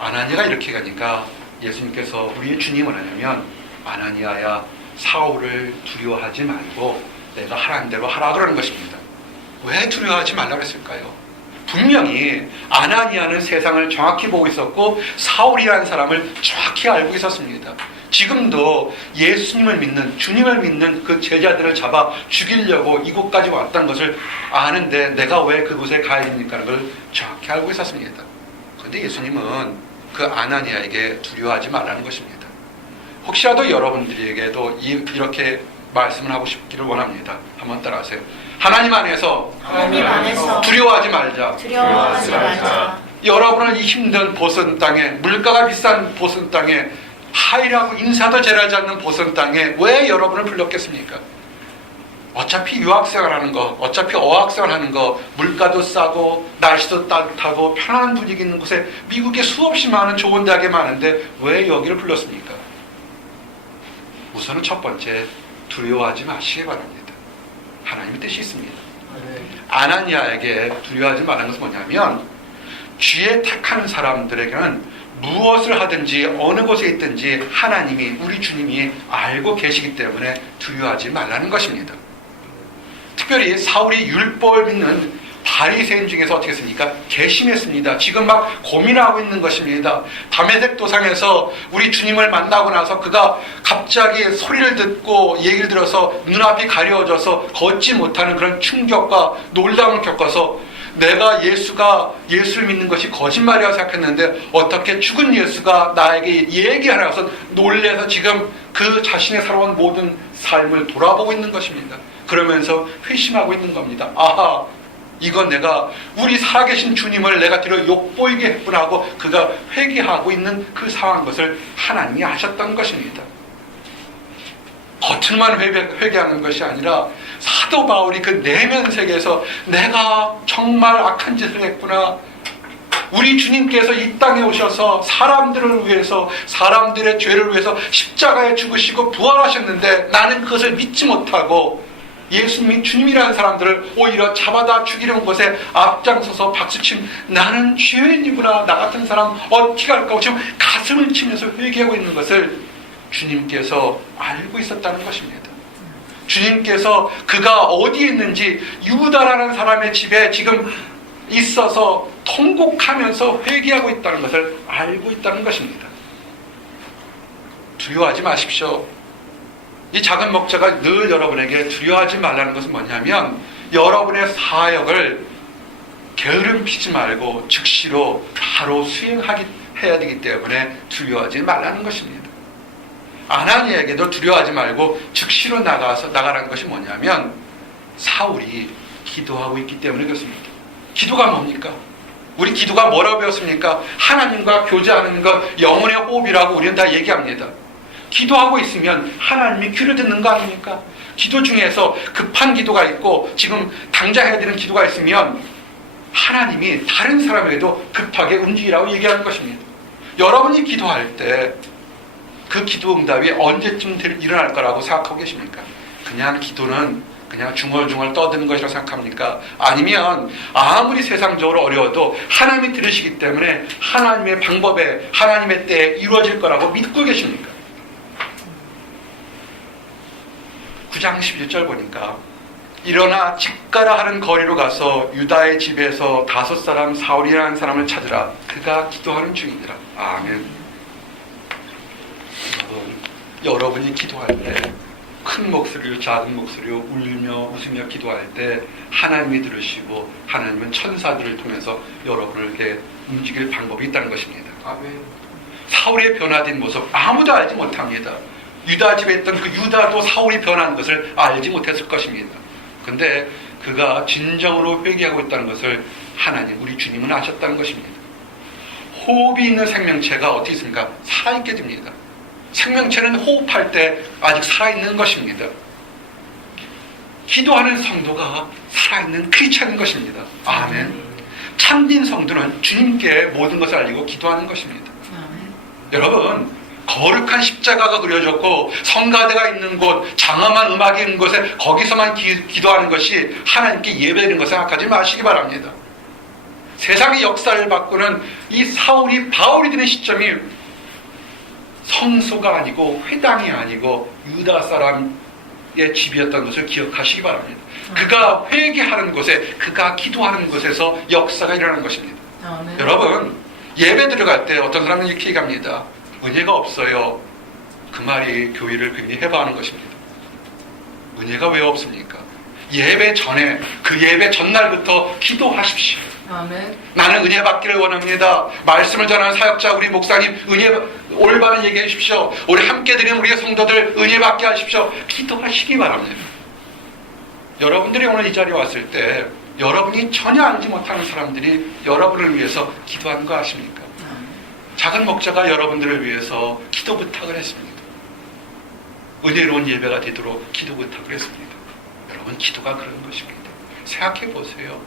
아나니아가 이렇게 가니까 예수님께서 우리의 주님은 하냐면 아나니아야 사울을 두려워하지 말고 내가 하라는 대로 하라 그러는 것입니다. 왜 두려워하지 말라고 그랬을까요? 분명히 아나니아는 세상을 정확히 보고 있었고 사울이라는 사람을 정확히 알고 있었습니다. 지금도 예수님을 믿는 주님을 믿는 그 제자들을 잡아 죽이려고 이곳까지 왔다는 것을 아는데 내가 왜 그곳에 가야 됩니까? 하는 걸 정확히 알고 있었습니다. 그런데 예수님은 그 아나니아에게 두려워하지 말라는 것입니다. 혹시라도 여러분들에게도 이렇게 말씀을 하고 싶기를 원합니다. 한번 따라하세요. 하나님 안에서 두려워하지 말자. 여러분을 이 힘든 보선 땅에 물가가 비싼 보선 땅에 하이라고 인사도 제하지 않는 보선 땅에 왜 여러분을 불렀겠습니까? 어차피 유학생활하는 거, 어차피 어학생활하는 거, 물가도 싸고 날씨도 따뜻하고 편안한 분위기 있는 곳에 미국에 수없이 많은 좋은 대학이 많은데 왜 여기를 불렀습니까? 우선은 첫 번째 두려워하지 마시기 바랍니다. 하나님의 뜻이 있습니다. 아나니아에게 두려워하지 말라는 것은 뭐냐면 주의 택하는 사람들에게는 무엇을 하든지 어느 곳에 있든지 하나님이 우리 주님이 알고 계시기 때문에 두려워하지 말라는 것입니다. 특별히 사울이 율법을 믿는 바리새인 중에서 어떻게 했습니까? 개심했습니다. 지금 막 고민하고 있는 것입니다. 다메섹 도상에서 우리 주님을 만나고 나서 그가 갑자기 소리를 듣고 얘기를 들어서 눈앞이 가려워져서 걷지 못하는 그런 충격과 놀라움을 겪어서 내가 예수를 믿는 것이 거짓말이라고 생각했는데 어떻게 죽은 예수가 나에게 얘기하라서 놀래서 지금 그 자신의 살아온 모든 삶을 돌아보고 있는 것입니다. 그러면서 회심하고 있는 겁니다. 아하, 이건 내가 우리 살아계신 주님을 내가 들어 욕보이게 했구나 하고 그가 회개하고 있는 그 상황인 것을 하나님이 아셨던 것입니다. 겉으로만 회개하는 것이 아니라 사도 바울이 그 내면 세계에서 내가 정말 악한 짓을 했구나. 우리 주님께서 이 땅에 오셔서 사람들을 위해서 사람들의 죄를 위해서 십자가에 죽으시고 부활하셨는데 나는 그것을 믿지 못하고 예수님이 주님이라는 사람들을 오히려 잡아다 죽이려는 것에 앞장서서 박수친 나는 죄인이구나. 나 같은 사람 어떻게 할까 하고 지금 가슴을 치면서 회개하고 있는 것을 주님께서 알고 있었다는 것입니다. 주님께서 그가 어디에 있는지 유다라는 사람의 집에 지금 있어서 통곡하면서 회개하고 있다는 것을 알고 있다는 것입니다. 두려워하지 마십시오. 이 작은 목자가 늘 여러분에게 두려워하지 말라는 것은 뭐냐면 여러분의 사역을 게으름 피지 말고 즉시로 바로 수행해야 되기 때문에 두려워하지 말라는 것입니다. 아나니아에게도 두려워하지 말고 즉시로 나가라는 것이 뭐냐면 사울이 기도하고 있기 때문에 그렇습니다. 기도가 뭡니까? 우리 기도가 뭐라고 배웠습니까? 하나님과 교제하는 것, 영혼의 호흡이라고 우리는 다 얘기합니다. 기도하고 있으면 하나님이 귀를 듣는 거 아닙니까? 기도 중에서 급한 기도가 있고 지금 당장 해야 되는 기도가 있으면 하나님이 다른 사람에게도 급하게 움직이라고 얘기하는 것입니다. 여러분이 기도할 때 그 기도 응답이 언제쯤 일어날 거라고 생각하고 계십니까? 그냥 기도는 그냥 중얼중얼 떠드는 것이라고 생각합니까? 아니면 아무리 세상적으로 어려워도 하나님이 들으시기 때문에 하나님의 방법에 하나님의 때에 이루어질 거라고 믿고 계십니까? 9장 11절 보니까 일어나 집가라 하는 거리로 가서 유다의 집에서 5사람 사울이라는 사람을 찾으라. 그가 기도하는 중이니라. 아멘. 여러분이 기도할 때 큰 목소리로 작은 목소리로 울며 웃으며 기도할 때 하나님이 들으시고 하나님은 천사들을 통해서 여러분에게 움직일 방법이 있다는 것입니다. 아멘. 사울의 변화된 모습 아무도 알지 못합니다. 유다 집에 있던 그 유다도 사울이 변한 것을 알지 못했을 것입니다. 근데 그가 진정으로 회개하고 있다는 것을 하나님, 우리 주님은 아셨다는 것입니다. 호흡이 있는 생명체가 어떻게 있습니까? 살아있게 됩니다. 생명체는 호흡할 때 아직 살아있는 것입니다. 기도하는 성도가 살아있는 크리스천인 것입니다. 아멘. 참된 성도는 주님께 모든 것을 알리고 기도하는 것입니다. 아멘. 여러분, 거룩한 십자가가 그려졌고 성가대가 있는 곳, 장엄한 음악이 있는 곳에 거기서만 기도하는 것이 하나님께 예배드리는 것을 생각하지 마시기 바랍니다. 세상의 역사를 바꾸는 이 사울이 바울이 되는 시점이 성소가 아니고 회당이 아니고 유다 사람의 집이었던 것을 기억하시기 바랍니다. 그가 회개하는 곳에, 그가 기도하는 곳에서 역사가 일어나는 것입니다. 아멘. 여러분, 예배 들어갈 때 어떤 사람은 이렇게 얘기합니다. 은혜가 없어요. 그 말이 교회를 괜히 해방하는 것입니다. 은혜가 왜 없습니까? 예배 전에, 그 예배 전날부터 기도하십시오. 아멘. 나는 은혜 받기를 원합니다. 말씀을 전하는 사역자 우리 목사님 은혜 올바른 얘기해 주십시오. 우리 함께 드리는 우리의 성도들 은혜 받게 하십시오. 기도하시기 바랍니다. 여러분들이 오늘 이 자리에 왔을 때 여러분이 전혀 알지 못하는 사람들이 여러분을 위해서 기도한 거 아십니까? 작은 목자가 여러분들을 위해서 기도 부탁을 했습니다. 은혜로운 예배가 되도록 기도 부탁을 했습니다. 여러분, 기도가 그런 것입니다. 생각해 보세요.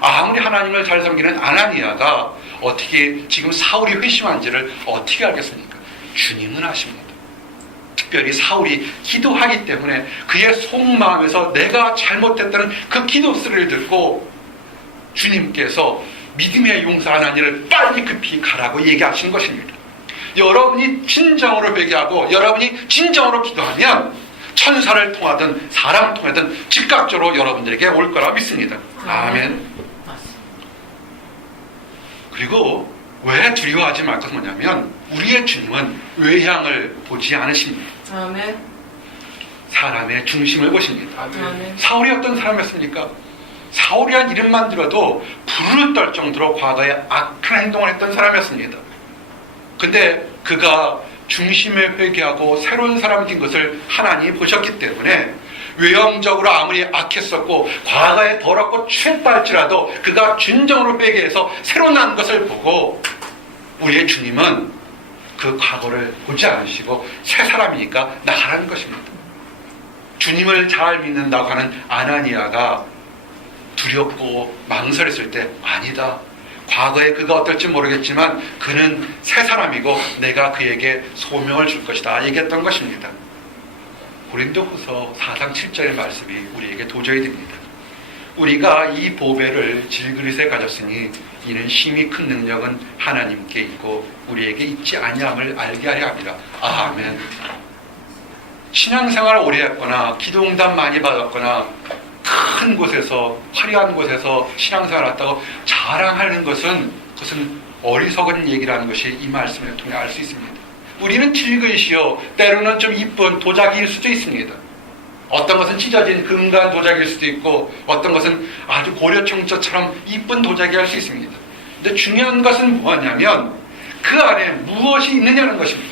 아무리 하나님을 잘 섬기는 아나니아가 어떻게 지금 사울이 회심한지를 어떻게 알겠습니까? 주님은 아십니다. 특별히 사울이 기도하기 때문에 그의 속마음에서 내가 잘못했다는 그 기도 소리를 듣고 주님께서 믿음의 용사 아나니아를 빨리 급히 가라고 얘기하신 것입니다. 여러분이 진정으로 회개하고 여러분이 진정으로 기도하면 천사를 통하든 사람을 통하든 즉각적으로 여러분들에게 올 거라 믿습니다. 아멘. 그리고 왜 두려워하지 말 것은 뭐냐면 우리의 주님은 외향을 보지 않으십니다. 아멘. 사람의 중심을 보십니다. 아멘. 사울이 어떤 사람이었습니까? 사울이란 이름만 들어도 부르르 떨 정도로 과거에 악한 행동을 했던 사람이었습니다. 근데 그가 중심에 회개하고 새로운 사람이 된 것을 하나님이 보셨기 때문에 외형적으로 아무리 악했었고 과거에 더럽고 취했다 할지라도 그가 진정으로 회개해서 새로 난 것을 보고 우리의 주님은 그 과거를 보지 않으시고 새 사람이니까 나가라는 것입니다. 주님을 잘 믿는다고 하는 아나니아가 두렵고 망설였을 때 아니다. 과거에 그가 어떨지 모르겠지만 그는 새 사람이고 내가 그에게 소명을 줄 것이다 얘기했던 것입니다. 고린도후서 4장 7절의 말씀이 우리에게 도저히 됩니다. 우리가 이 보배를 질그릇에 가졌으니 이는 심히 큰 능력은 하나님께 있고 우리에게 있지 아니함을 알게 하려 합니다. 아멘. 신앙생활 오래 했거나 기도응답 많이 받았거나 큰 곳에서 화려한 곳에서 신앙생활 했다고 자랑하는 것은 그것은 어리석은 얘기라는 것이 이 말씀을 통해 알 수 있습니다. 우리는 질그릇이요 때로는 좀 이쁜 도자기일 수도 있습니다. 어떤 것은 찢어진 금간 도자기일 수도 있고 어떤 것은 아주 고려청처처럼 이쁜 도자기 할 수 있습니다. 근데 중요한 것은 뭐냐면 그 안에 무엇이 있느냐는 것입니다.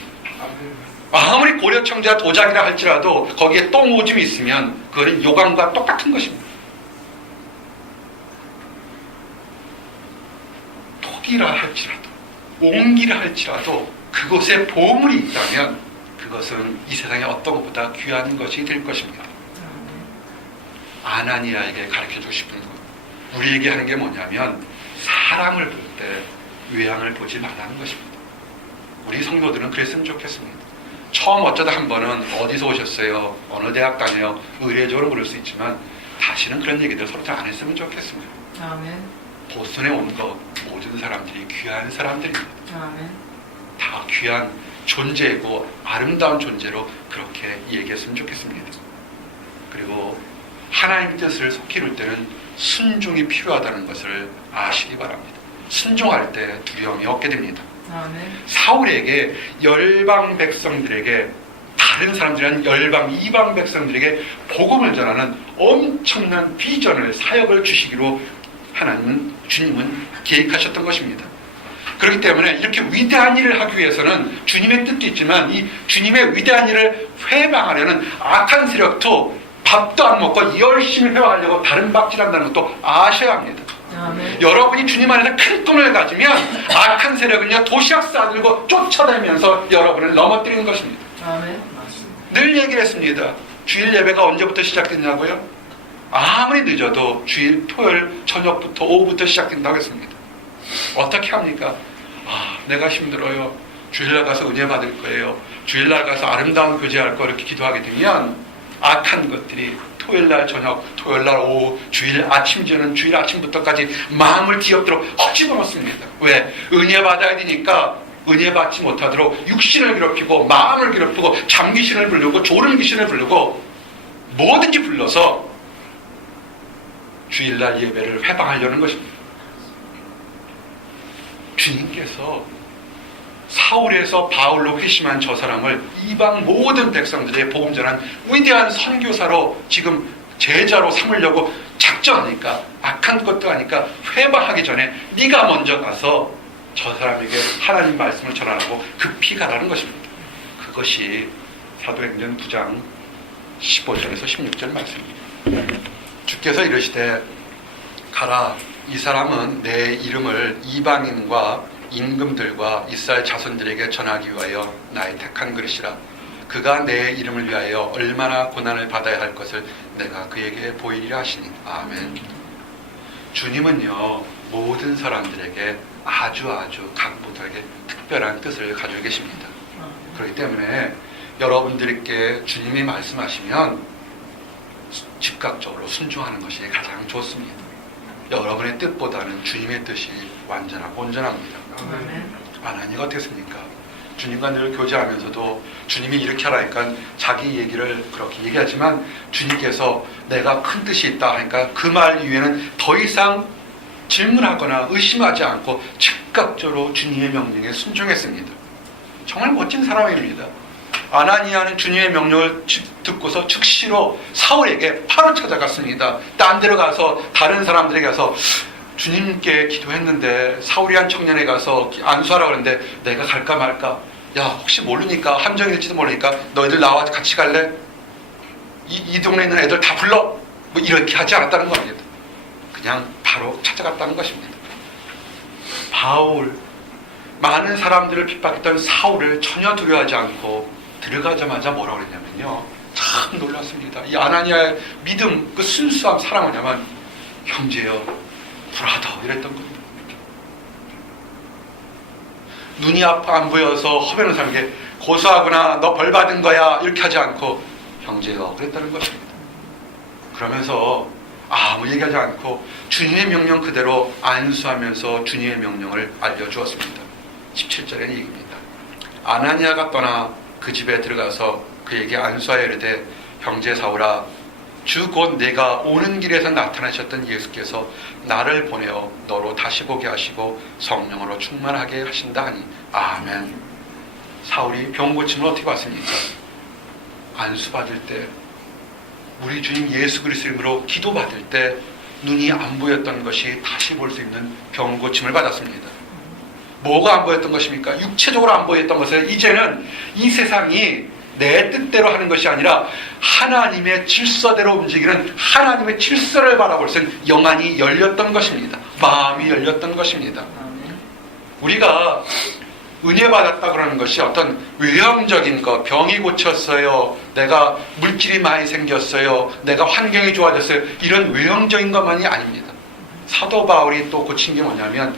아무리 고려청자 도자기라 할지라도 거기에 똥오줌이 있으면 그거는 요강과 똑같은 것입니다. 토기라 할지라도 옹기라 할지라도 그곳에 보물이 있다면 그것은 이 세상에 어떤 것보다 귀한 것이 될 것입니다. 아나니아에게 가르쳐주고 싶은 것, 우리에게 하는 게 뭐냐면 사람을 볼 때 외향을 보지 말라는 것입니다. 우리 성도들은 그랬으면 좋겠습니다. 처음 어쩌다 한 번은 어디서 오셨어요? 어느 대학 다녀요? 의례적으로 그럴 수 있지만 다시는 그런 얘기들 서로 잘 안 했으면 좋겠습니다. 아멘. 보스턴에 온 것 모든 사람들이 귀한 사람들입니다. 아멘. 다 귀한 존재이고 아름다운 존재로 그렇게 얘기했으면 좋겠습니다. 그리고 하나님 뜻을 속히 이룰 때는 순종이 필요하다는 것을 아시기 바랍니다. 순종할 때 두려움이 없게 됩니다. 아멘. 사울에게 열방 백성들에게, 다른 사람들은 열방 이방 백성들에게 복음을 전하는 엄청난 비전을, 사역을 주시기로 하나님은, 주님은 계획하셨던 것입니다. 그렇기 때문에 이렇게 위대한 일을 하기 위해서는 주님의 뜻도 있지만 이 주님의 위대한 일을 회방하려는 악한 세력도 밥도 안 먹고 열심히 회방하려고 다른 박질한다는 것도 아셔야 합니다. 아멘. 여러분이 주님 안에서 큰 꿈을 가지면 악한 세력은요 도시락 싸들고 쫓아다니면서 여러분을 넘어뜨리는 것입니다. 아멘. 맞습니다. 늘 얘기를 했습니다. 주일 예배가 언제부터 시작됐냐고요? 아무리 늦어도 주일 토요일 저녁부터 오후부터 시작된다고 했습니다. 어떻게 합니까? 내가 힘들어요. 주일날 가서 은혜 받을 거예요. 주일날 가서 아름다운 교제할 거, 이렇게 기도하게 되면 악한 것들이 토요일날 저녁, 토요일날 오후, 주일 아침 저는 주일 아침부터까지 마음을 뒤엎도록 헛 집어넣습니다. 왜? 은혜 받아야 되니까 은혜 받지 못하도록 육신을 괴롭히고 마음을 괴롭히고 잠귀신을 부르고 졸음귀신을 부르고 뭐든지 불러서 주일날 예배를 회방하려는 것입니다. 주님께서 사울에서 바울로 회심한 저 사람을 이방 모든 백성들의 복음 전한 위대한 선교사로 지금 제자로 삼으려고 작정하니까, 악한 것도 하니까 회방하기 전에 네가 먼저 가서 저 사람에게 하나님 말씀을 전하라고 급히 가라는 것입니다. 그것이 사도행전 9장 15절에서 16절 말씀입니다. 주께서 이르시되 가라, 이 사람은 내 이름을 이방인과 임금들과 이스라엘 자손들에게 전하기 위하여 나의 택한 그릇이라. 그가 내 이름을 위하여 얼마나 고난을 받아야 할 것을 내가 그에게 보이리라 하시니. 아멘. 주님은요 모든 사람들에게 아주 각부들에게 특별한 뜻을 가지고 계십니다. 그렇기 때문에 여러분들께 주님이 말씀하시면 즉각적으로 순종하는 것이 가장 좋습니다. 여러분의 뜻보다는 주님의 뜻이 완전하고 온전합니다. 아나니가 어땠습니까? 주님과 늘 교제하면서도 주님이 이렇게 하라니까 자기 얘기를 그렇게 얘기하지만 주님께서 내가 큰 뜻이 있다 하니까 그 말 이후에는 더 이상 질문하거나 의심하지 않고 즉각적으로 주님의 명령에 순종했습니다. 정말 멋진 사람입니다. 아나니아는 주님의 명령을 듣고서 즉시로 사울에게 바로 찾아갔습니다. 딴 데로 가서 다른 사람들에게 가서 주님께 기도했는데 사울이 한 청년에 가서 안수하라고 그러는데 내가 갈까 말까? 야, 혹시 모르니까 함정일지도 모르니까 너희들 나와 같이 갈래? 이 동네에 있는 애들 다 불러! 뭐 이렇게 하지 않았다는 겁니다. 그냥 바로 찾아갔다는 것입니다. 바울, 많은 사람들을 핍박했던 사울을 전혀 두려워하지 않고 들어가자마자 뭐라고 그랬냐면요, 참 놀랐습니다. 이 아나니아의 믿음, 그 순수한 사랑은 뭐냐면 형제여, 브라더 이랬던 겁니다. 눈이 아파 안 보여서 허배는 사람에게 고소하거나 너 벌 받은 거야 이렇게 하지 않고 형제여 그랬다는 것입니다. 그러면서 아무 얘기하지 않고 주님의 명령 그대로 안수하면서 주님의 명령을 알려주었습니다. 17절에는 얘기입니다. 아나니아가 떠나 그 집에 들어가서 그에게 안수하여 이르되 형제 사울아, 주 곧 내가 오는 길에서 나타나셨던 예수께서 나를 보내어 너로 다시 보게 하시고 성령으로 충만하게 하신다 하니. 아멘. 사울이 병 고침을 어떻게 받습니까? 안수 받을 때, 우리 주님 예수 그리스도 이름으로 기도 받을 때 눈이 안 보였던 것이 다시 볼 수 있는 병 고침을 받았습니다. 뭐가 안 보였던 것입니까? 육체적으로 안 보였던 것을 이제는 이 세상이 내 뜻대로 하는 것이 아니라 하나님의 질서대로 움직이는 하나님의 질서를 바라볼 수 있는 영안이 열렸던 것입니다. 마음이 열렸던 것입니다. 우리가 은혜 받았다 그러는 것이 어떤 외형적인 것, 병이 고쳤어요, 내가 물질이 많이 생겼어요, 내가 환경이 좋아졌어요, 이런 외형적인 것만이 아닙니다. 사도 바울이 또 고친 게 뭐냐면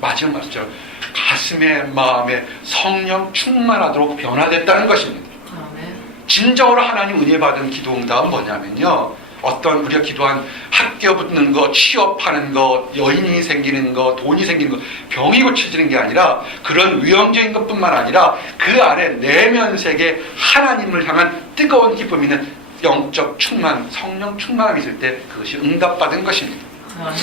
마지막 말씀처럼 가슴에 마음에 성령 충만하도록 변화됐다는 것입니다. 진정으로 하나님 은혜 받은 기도응답은 뭐냐면요, 어떤 우리가 기도한 학교 붙는 거, 취업하는 거, 여인이 생기는 거, 돈이 생기는 거, 병이 고쳐지는 게 아니라 그런 위험적인 것뿐만 아니라 그 안에 내면 세계 하나님을 향한 뜨거운 기쁨이 있는 영적 충만, 성령 충만함이 있을 때 그것이 응답받은 것입니다. 아멘.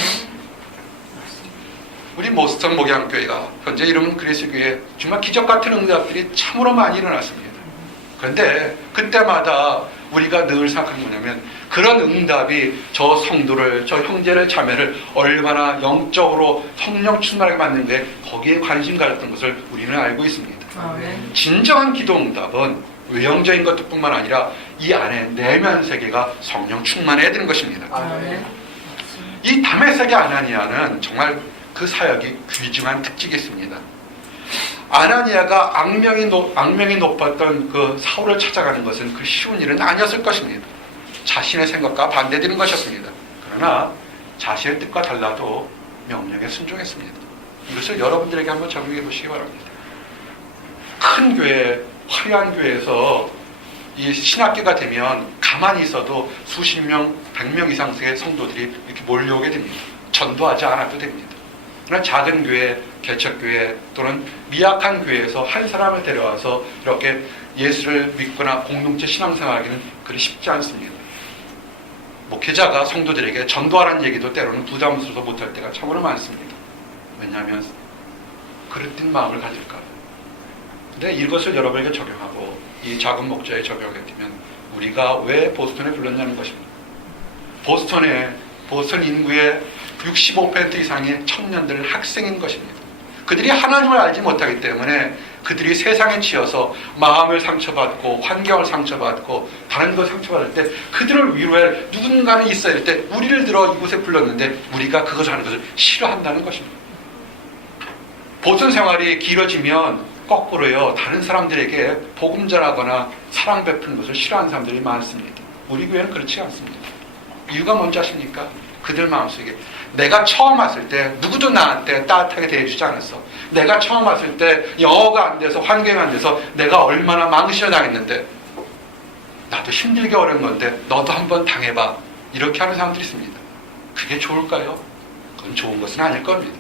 우리 모스턴 목양교회가 현재 이름은 그리스교회, 정말 기적 같은 응답들이 참으로 많이 일어났습니다. 그런데 그때마다 우리가 늘 생각하는 뭐냐면 그런 응답이 저 성도를, 저 형제를, 자매를 얼마나 영적으로 성령 충만하게 만드는데 거기에 관심 가졌던 것을 우리는 알고 있습니다. 아멘. 진정한 기도 응답은 외형적인 것뿐만 아니라 이 안에 내면 세계가 성령 충만해야 되는 것입니다. 아멘. 이 다메섹의 아나니아는 정말 그 사역이 귀중한 특징이 있습니다. 아나니아가 악명이 높았던 그 사울을 찾아가는 것은 그 쉬운 일은 아니었을 것입니다. 자신의 생각과 반대되는 것이었습니다. 그러나 자신의 뜻과 달라도 명령에 순종했습니다. 이것을 여러분들에게 한번 적용해 보시기 바랍니다. 큰 교회, 화려한 교회에서 이 신학기가 되면 가만히 있어도 수십 명, 100명 이상의 성도들이 이렇게 몰려오게 됩니다. 전도하지 않아도 됩니다. 그러나 작은 교회, 개척교회 또는 미약한 교회에서 한 사람을 데려와서 이렇게 예수를 믿거나 공동체 신앙생활하기는 그리 쉽지 않습니다. 목회자가 성도들에게 전도하라는 얘기도 때로는 부담스러워서 못할 때가 참으로 많습니다. 왜냐하면 그릇된 마음을 가질까. 근데 이것을 여러분에게 적용하고 이 작은 목자에 적용하게 되면 우리가 왜 보스턴에 불렀냐는 것입니다. 보스턴 인구의 65% 이상의 청년들은 학생인 것입니다. 그들이 하나님을 알지 못하기 때문에 그들이 세상에 치여서 마음을 상처받고 환경을 상처받고 다른 걸 상처받을 때 그들을 위로할 누군가는 있어야 할 때 우리를 들어 이곳에 불렀는데 우리가 그것을 하는 것을 싫어한다는 것입니다. 보스턴 생활이 길어지면 거꾸로요, 다른 사람들에게 복음 전하거나 사랑 베푸는 것을 싫어하는 사람들이 많습니다. 우리 교회는 그렇지 않습니다. 이유가 뭔지 아십니까? 그들 마음속에 내가 처음 왔을 때 누구도 나한테 따뜻하게 대해주지 않았어. 내가 처음 왔을 때 영어가 안 돼서 환경이 안 돼서 내가 얼마나 망신을 당했는데 나도 힘들게 어려운 건데 너도 한번 당해봐. 이렇게 하는 사람들이 있습니다. 그게 좋을까요? 그건 좋은 것은 아닐 겁니다.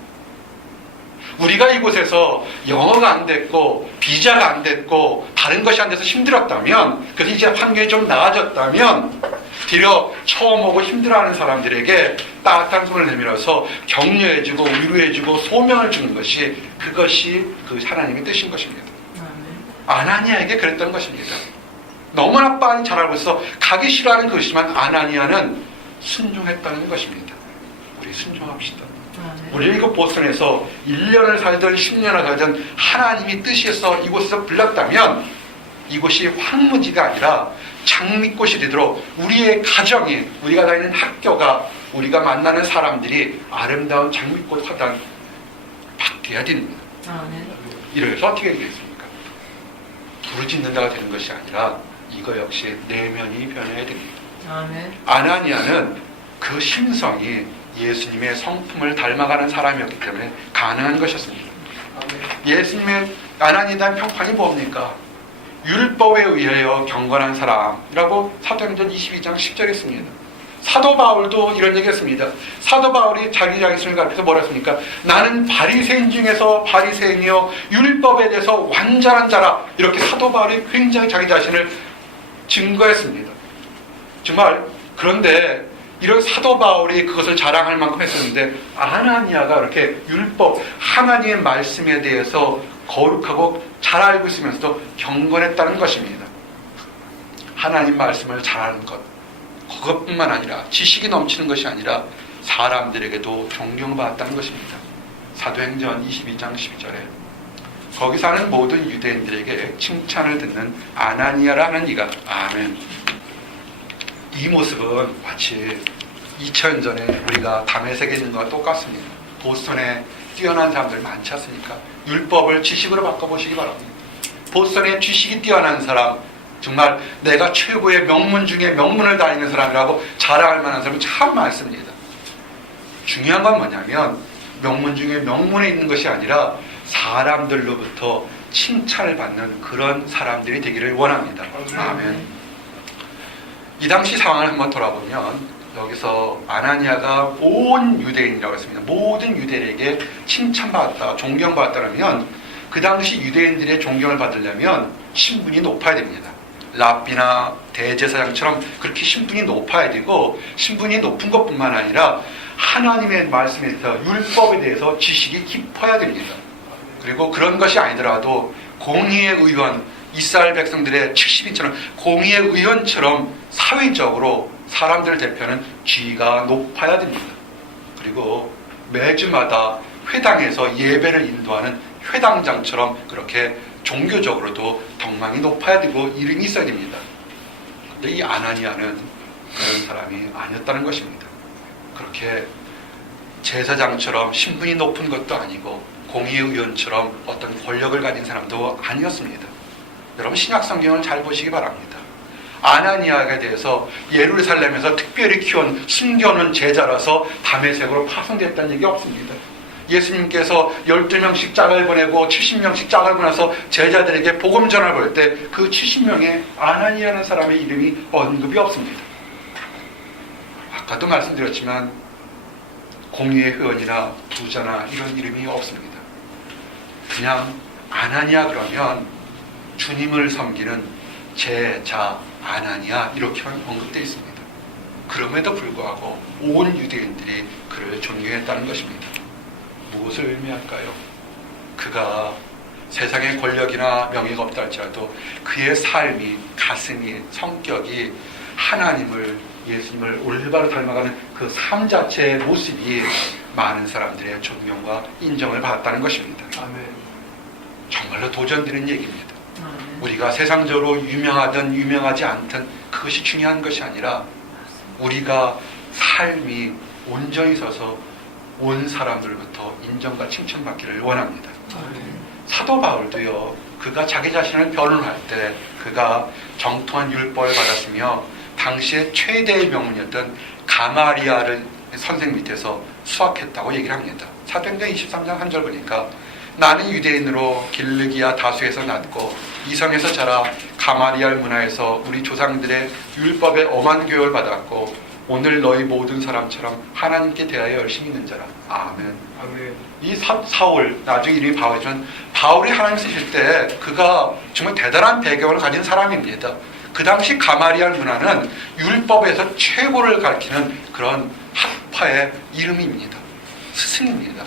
우리가 이곳에서 영어가 안 됐고 비자가 안 됐고 다른 것이 안 돼서 힘들었다면, 그래서 이제 환경이 좀 나아졌다면 뒤려 처음 오고 힘들어하는 사람들에게 따뜻한 손을 내밀어서 격려해주고 위로해주고 소명을 주는 것이, 그것이 그 하나님의 뜻인 것입니다. 아나니아에게 그랬던 것입니다. 너무나 빤히 잘 알고 있어 가기 싫어하는 것이지만 아나니아는 순종했다는 것입니다. 우리 순종합시다. 우리 이곳 보스턴에서 1년을 살든 10년을 살든 하나님이 뜻이어서 이곳에서 불렀다면 이곳이 황무지가 아니라 장미꽃이 되도록 우리의 가정이, 우리가 다니는 학교가, 우리가 만나는 사람들이 아름다운 장미꽃 화단 바뀌어야 됩니다. 이래서 어떻게 되겠습니까? 부르짖는다가 되는 것이 아니라 이거 역시 내면이 변해야 됩니다. 아나니아는 그 심성이 예수님의 성품을 닮아가는 사람이었기 때문에 가능한 것이었습니다. 예수님의 아나니아의 평판이 뭡니까? 율법에 의하여 경건한 사람이라고 사도행전 22장 10절에 했습니다. 사도 바울도 이런 얘기했습니다. 사도 바울이 자기 자신을 가르쳐서 뭐라 했습니까? 나는 바리새인 중에서 바리새인이요 율법에 대해서 완전한 자라. 이렇게 사도 바울이 굉장히 자기 자신을 증거했습니다. 정말. 그런데 이런 사도 바울이 그것을 자랑할 만큼 했었는데 아나니아가 이렇게 율법, 하나님의 말씀에 대해서 거룩하고 잘 알고 있으면서도 경건했다는 것입니다. 하나님 말씀을 잘 아는 것, 그것뿐만 아니라 지식이 넘치는 것이 아니라 사람들에게도 존경받았다는 것입니다. 사도행전 22장 12절에 거기 사는 모든 유대인들에게 칭찬을 듣는 아나니아라는 이가. 아멘. 이 모습은 마치 2000년 전에 우리가 다메섹에 있는 것과 똑같습니다. 보스턴에 뛰어난 사람들 많지 않습니까? 율법을 지식으로 바꿔보시기 바랍니다. 보스턴에 지식이 뛰어난 사람, 정말 내가 최고의 명문 중에 명문을 다니는 사람이라고 자랑할 만한 사람은 참 많습니다. 중요한 건 뭐냐면 명문 중에 명문에 있는 것이 아니라 사람들로부터 칭찬을 받는 그런 사람들이 되기를 원합니다. 아멘. 이 당시 상황을 한번 돌아보면 여기서 아나니아가 온 유대인이라고 했습니다. 모든 유대인에게 칭찬받았다, 존경받았다면 그 당시 유대인들의 존경을 받으려면 신분이 높아야 됩니다. 랍비나 대제사장처럼 그렇게 신분이 높아야 되고, 신분이 높은 것뿐만 아니라 하나님의 말씀에 대해서, 율법에 대해서 지식이 깊어야 됩니다. 그리고 그런 것이 아니더라도 공의의 의원, 이스라엘 백성들의 70인처럼 공의의 의원처럼 사회적으로 사람들을 대표하는 지위가 높아야 됩니다. 그리고 매주마다 회당에서 예배를 인도하는 회당장처럼 그렇게 종교적으로도 덕망이 높아야 되고 이름이 있어야 됩니다. 근데 이 아나니아는 그런 사람이 아니었다는 것입니다. 그렇게 제사장처럼 신분이 높은 것도 아니고 공의의원처럼 어떤 권력을 가진 사람도 아니었습니다. 여러분, 신약 성경을 잘 보시기 바랍니다. 아나니아에 대해서 예루살렘에서 특별히 키운 숨겨놓은 제자라서 다메섹으로 파송됐다는 얘기 없습니다. 예수님께서 12명씩 짝을 보내고 70명씩 짝을 보내서 제자들에게 복음 전을 볼 때 그 70명의 아나니아라는 사람의 이름이 언급이 없습니다. 아까도 말씀드렸지만 공의의 회원이나 부자나 이런 이름이 없습니다. 그냥 아나니아 그러면 주님을 섬기는 제자 아나니아 이렇게만 언급되어 있습니다. 그럼에도 불구하고 온 유대인들이 그를 존경했다는 것입니다. 무엇을 의미할까요? 그가 세상의 권력이나 명예가 없다 할지라도 그의 삶이, 가슴이, 성격이 하나님을, 예수님을 올바로 닮아가는 그 삶 자체의 모습이 많은 사람들의 존경과 인정을 받았다는 것입니다. 아멘. 정말로 도전드리는 얘기입니다. 우리가 세상적으로 유명하든 유명하지 않든 그것이 중요한 것이 아니라 우리가 삶이 온전히 서서 온 사람들부터 인정과 칭찬받기를 원합니다. 사도 바울도요, 그가 자기 자신을 변론할 때 그가 정통한 율법을 받았으며 당시의 최대의 명문이었던 가마리아를 선생 밑에서 수학했다고 얘기를 합니다. 사도행전 23장 1절 보니까 나는 유대인으로 길르기아 다수에서 낳고 이성에서 자라 가마리알 문화에서 우리 조상들의 율법의 엄한 교육을 받았고 오늘 너희 모든 사람처럼 하나님께 대하여 열심히 있는 자라. 아멘. 아멘. 이 사울, 나중에 이름이 바울이지만 바울이 하나님 쓰실 때 그가 정말 대단한 배경을 가진 사람입니다. 그 당시 가마리알 문화는 율법에서 최고를 가리키는 그런 학파의 이름입니다. 스승입니다.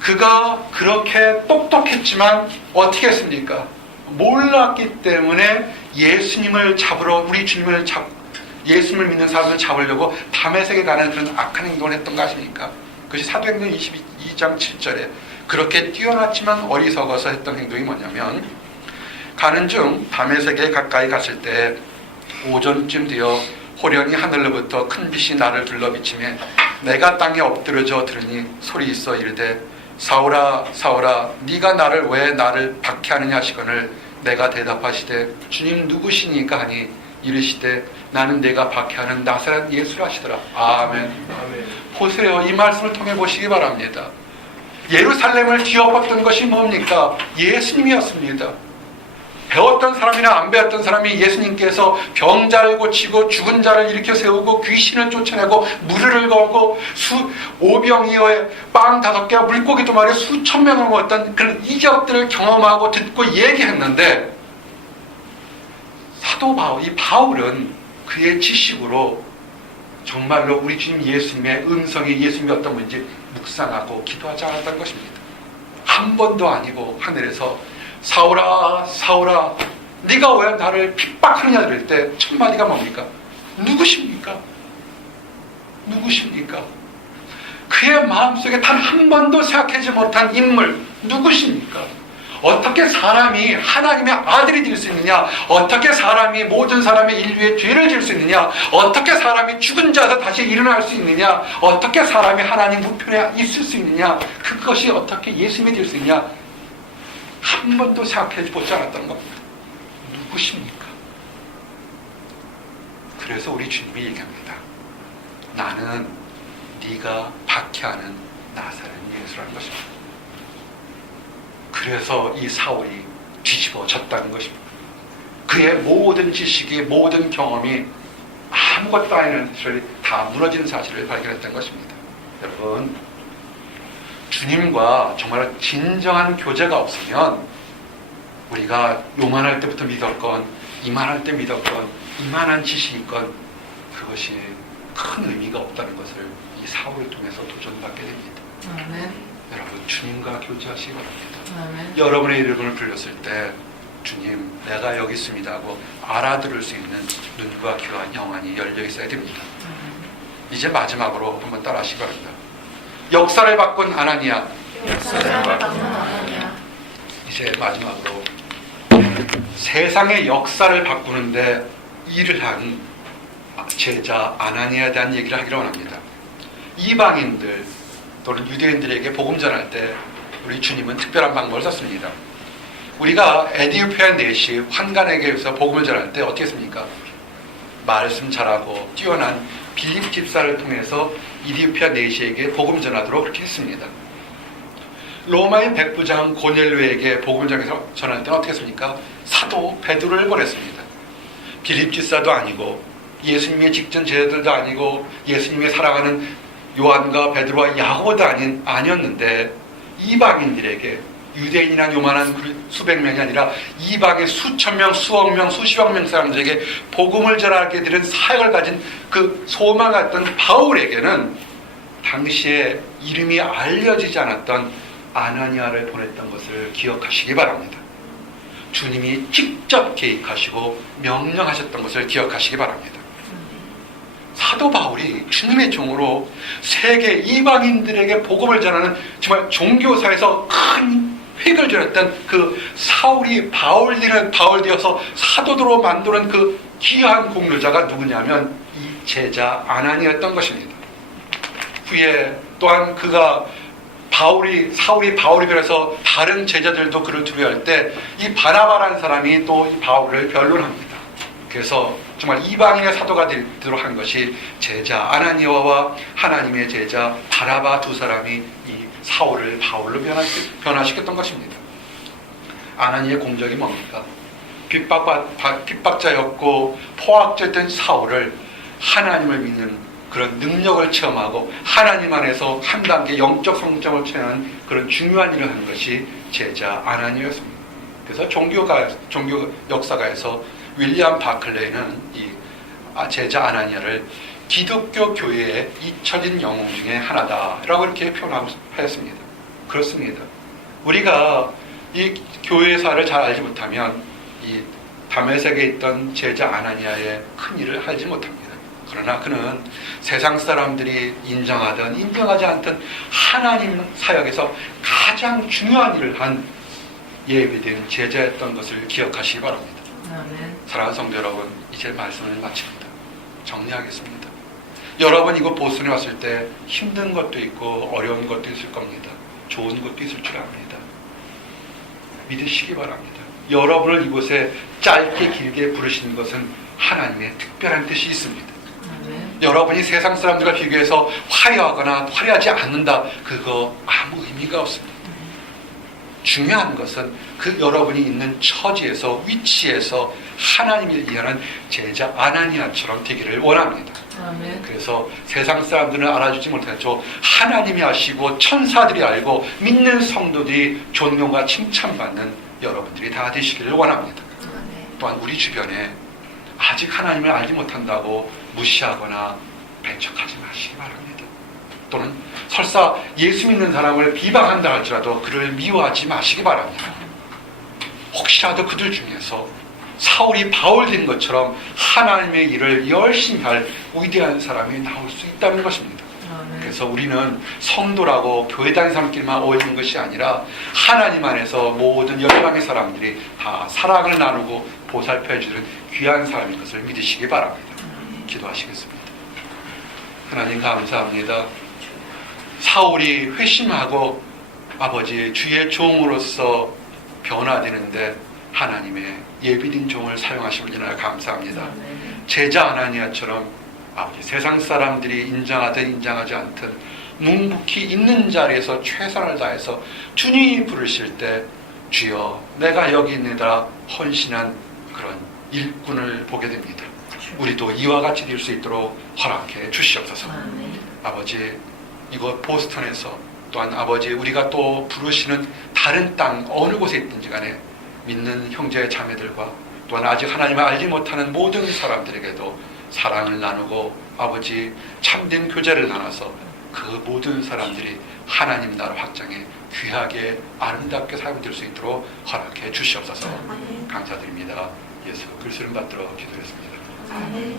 그가 그렇게 똑똑했지만 어떻게 했습니까? 몰랐기 때문에 예수님을 잡으러, 우리 주님을 예수님을 믿는 사람을 잡으려고 다메섹에 가는 그런 악한 행동을 했던 거 아십니까? 그것이 사도행전 22장 7절에 그렇게 뛰어났지만 어리석어서 했던 행동이 뭐냐면, 가는 중 다메섹에 가까이 갔을 때 오전쯤 되어 호련히 하늘로부터 큰 빛이 나를 둘러비치며 내가 땅에 엎드려져 들으니 소리 있어 이르되 사울아 사울아 네가 왜 나를 박해하느냐 하시거늘 내가 대답하시되 주님 누구시니까 하니 이르시되 나는 내가 박해하는 나사렛 예수라 하시더라. 아멘. 아멘. 보세요. 이 말씀을 통해 보시기 바랍니다. 예루살렘을 뒤엎었던 것이 뭡니까? 예수님이었습니다. 배웠던 사람이나 안 배웠던 사람이 예수님께서 병자를 고치고 죽은 자를 일으켜 세우고 귀신을 쫓아내고 무리를 거고 오병이어에 빵 5개와 물고기 2마리 수천 명을 먹었던 그런 이적들을 경험하고 듣고 얘기했는데, 사도 바울, 이 바울은 그의 지식으로 정말로 우리 주님 예수님의 음성이 예수님이 어떤 분인지 묵상하고 기도하지 않았다는 것입니다. 한 번도 아니고 하늘에서 사울아 사울아 네가 왜 나를 핍박하느냐 그럴 때 첫 마디가 뭡니까? 누구십니까? 누구십니까? 그의 마음속에 단 한 번도 생각하지 못한 인물 누구십니까? 어떻게 사람이 하나님의 아들이 될 수 있느냐? 어떻게 사람이 모든 사람의 인류의 죄를 질 수 있느냐? 어떻게 사람이 죽은 자에서 다시 일어날 수 있느냐? 어떻게 사람이 하나님 우편에 있을 수 있느냐? 그것이 어떻게 예수님이 될 수 있느냐? 한 번도 생각해 보지 않았다는 겁니다. 누구십니까? 그래서 우리 주님이 얘기합니다. 나는 네가 박해하는 나사렛 예수라는 것입니다. 그래서 이 사울이 뒤집어졌다는 것입니다. 그 그의 모든 지식이 모든 경험이 아무것도 아닌 사실이 다 무너진 사실을 발견했던 것입니다. 여러분, 주님과 정말 진정한 교제가 없으면 우리가 요만할 때부터 믿었건 이만할 때 믿었건 이만한 지식이 있건 그것이 큰 의미가 없다는 것을 이 사울을 통해서 도전받게 됩니다. 아멘. 여러분, 주님과 교제하시기 바랍니다. 아멘. 여러분의 이름을 불렀을 때 주님, 내가 여기 있습니다 하고 알아들을 수 있는 눈과 귀와 영안이 열려 있어야 됩니다. 이제 마지막으로 한번 따라 하시기 바랍니다. 역사를 바꾼 아나니아. 역사를 바꾼 아나니아. 이제 마지막으로 세상의 역사를 바꾸는데 일을 한 제자 아나니아에 대한 얘기를 하기를 원합니다. 이방인들 또는 유대인들에게 복음 전할 때 우리 주님은 특별한 방법을 썼습니다. 우리가 에디오피아 내시 환관에게서 복음을 전할 때 어떻게 했습니까? 말씀 잘하고 뛰어난 빌립 집사를 통해서 이디오피아 내시에게 복음 전하도록 그렇게 했습니다. 로마의 백부장 고넬료에게 복음을 전할 때는 어떻게 했습니까? 사도 베드로를 보냈습니다. 빌립 집사도 아니고 예수님의 직전 제자들도 아니고 예수님의 사랑하는 요한과 베드로와 야고보도 아니었는데 이방인들에게 유대인이란 요만한 수백 명이 아니라 이방의 수천 명, 수억 명, 수십억 명 사람들에게 복음을 전하게 되는 사역을 가진 그 소망했던 바울에게는 당시에 이름이 알려지지 않았던 아나니아를 보냈던 것을 기억하시기 바랍니다. 주님이 직접 개입하시고 명령하셨던 것을 기억하시기 바랍니다. 사도 바울이 주님의 종으로 세계 이방인들에게 복음을 전하는 정말 종교사에서 큰 획을 그렸던 그 사울이 바울되어서 사도로 만드는 그 귀한 공로자가 누구냐면 이 제자 아나니아였던 것입니다. 후에 또한 그가 사울이 바울이 그래서 다른 제자들도 그를 두려워할 때 이 바나바라는 사람이 또 이 바울을 변론합니다. 그래서 정말 이방인의 사도가 되도록 한 것이 제자 아나니아와 하나님의 제자 바나바 두 사람이 이 사울을 바울로 변화시켰던 것입니다. 아나니아의 공적이 뭡니까? 핍박자였고 포악자였던 사울을 하나님을 믿는 그런 능력을 체험하고 하나님 안에서 한 단계 영적 성장을 체험하는 그런 중요한 일을 한 것이 제자 아나니아였습니다. 그래서 종교 역사가에서 윌리엄 바클레이는 이 제자 아나니아를 기독교 교회의 잊혀진 영웅 중에 하나다라고 이렇게 표현하였습니다. 그렇습니다. 우리가 이 교회사를 잘 알지 못하면 이 다메섹에 있던 제자 아나니아의 큰 일을 알지 못합니다. 그러나 그는 세상 사람들이 인정하든 인정하지 않든 하나님 사역에서 가장 중요한 일을 한 예비된 제자였던 것을 기억하시기 바랍니다. 아멘. 사랑하는 성도 여러분, 이제 말씀을 마칩니다. 정리하겠습니다. 여러분 이곳 보스턴에 왔을 때 힘든 것도 있고 어려운 것도 있을 겁니다. 좋은 것도 있을 줄 압니다. 믿으시기 바랍니다. 여러분을 이곳에 짧게 길게 부르시는 것은 하나님의 특별한 뜻이 있습니다. 아멘. 여러분이 세상 사람들과 비교해서 화려하거나 화려하지 않는다, 그거 아무 의미가 없습니다. 중요한 것은 그 여러분이 있는 처지에서 위치에서 하나님을 위하는 제자 아나니아처럼 되기를 원합니다. 아멘. 그래서 세상 사람들은 알아주지 못하죠. 하나님이 아시고 천사들이 알고 믿는 성도들이 존경과 칭찬받는 여러분들이 다 되시기를 원합니다. 아멘. 또한 우리 주변에 아직 하나님을 알지 못한다고 무시하거나 배척하지 마시기 바랍니다. 또는 설사 예수 믿는 사람을 비방한다 할지라도 그를 미워하지 마시기 바랍니다. 혹시라도 그들 중에서 사울이 바울 된 것처럼 하나님의 일을 열심히 할 위대한 사람이 나올 수 있다는 것입니다. 아멘. 그래서 우리는 성도라고 교회 다니는 사람끼리만 어울리는 것이 아니라 하나님 안에서 모든 열방의 사람들이 다 사랑을 나누고 보살펴 주는 귀한 사람인 것을 믿으시기 바랍니다. 기도하시겠습니다. 하나님 감사합니다. 사울이 회심하고 아버지 주의 종으로서 변화되는데 하나님의 예비된 종을 사용하심을 인하여 감사합니다. 아멘. 제자 아나니아처럼 아버지 세상 사람들이 인정하든 인정하지 않든 묵묵히 있는 자리에서 최선을 다해서 주님이 부르실 때 주여 내가 여기 있느라 헌신한 그런 일꾼을 보게 됩니다. 우리도 이와 같이 될 수 있도록 허락해 주시옵소서. 아멘. 아버지, 이곳 보스턴에서 또한 아버지 우리가 또 부르시는 다른 땅 어느 곳에 있든지 간에 믿는 형제 자매들과 또한 아직 하나님을 알지 못하는 모든 사람들에게도 사랑을 나누고 아버지 참된 교제를 나눠서 그 모든 사람들이 하나님 나라 확장에 귀하게 아름답게 사용될 수 있도록 허락해 주시옵소서. 감사드립니다. 예수 그리스도를 받들어 기도했습니다. 아멘.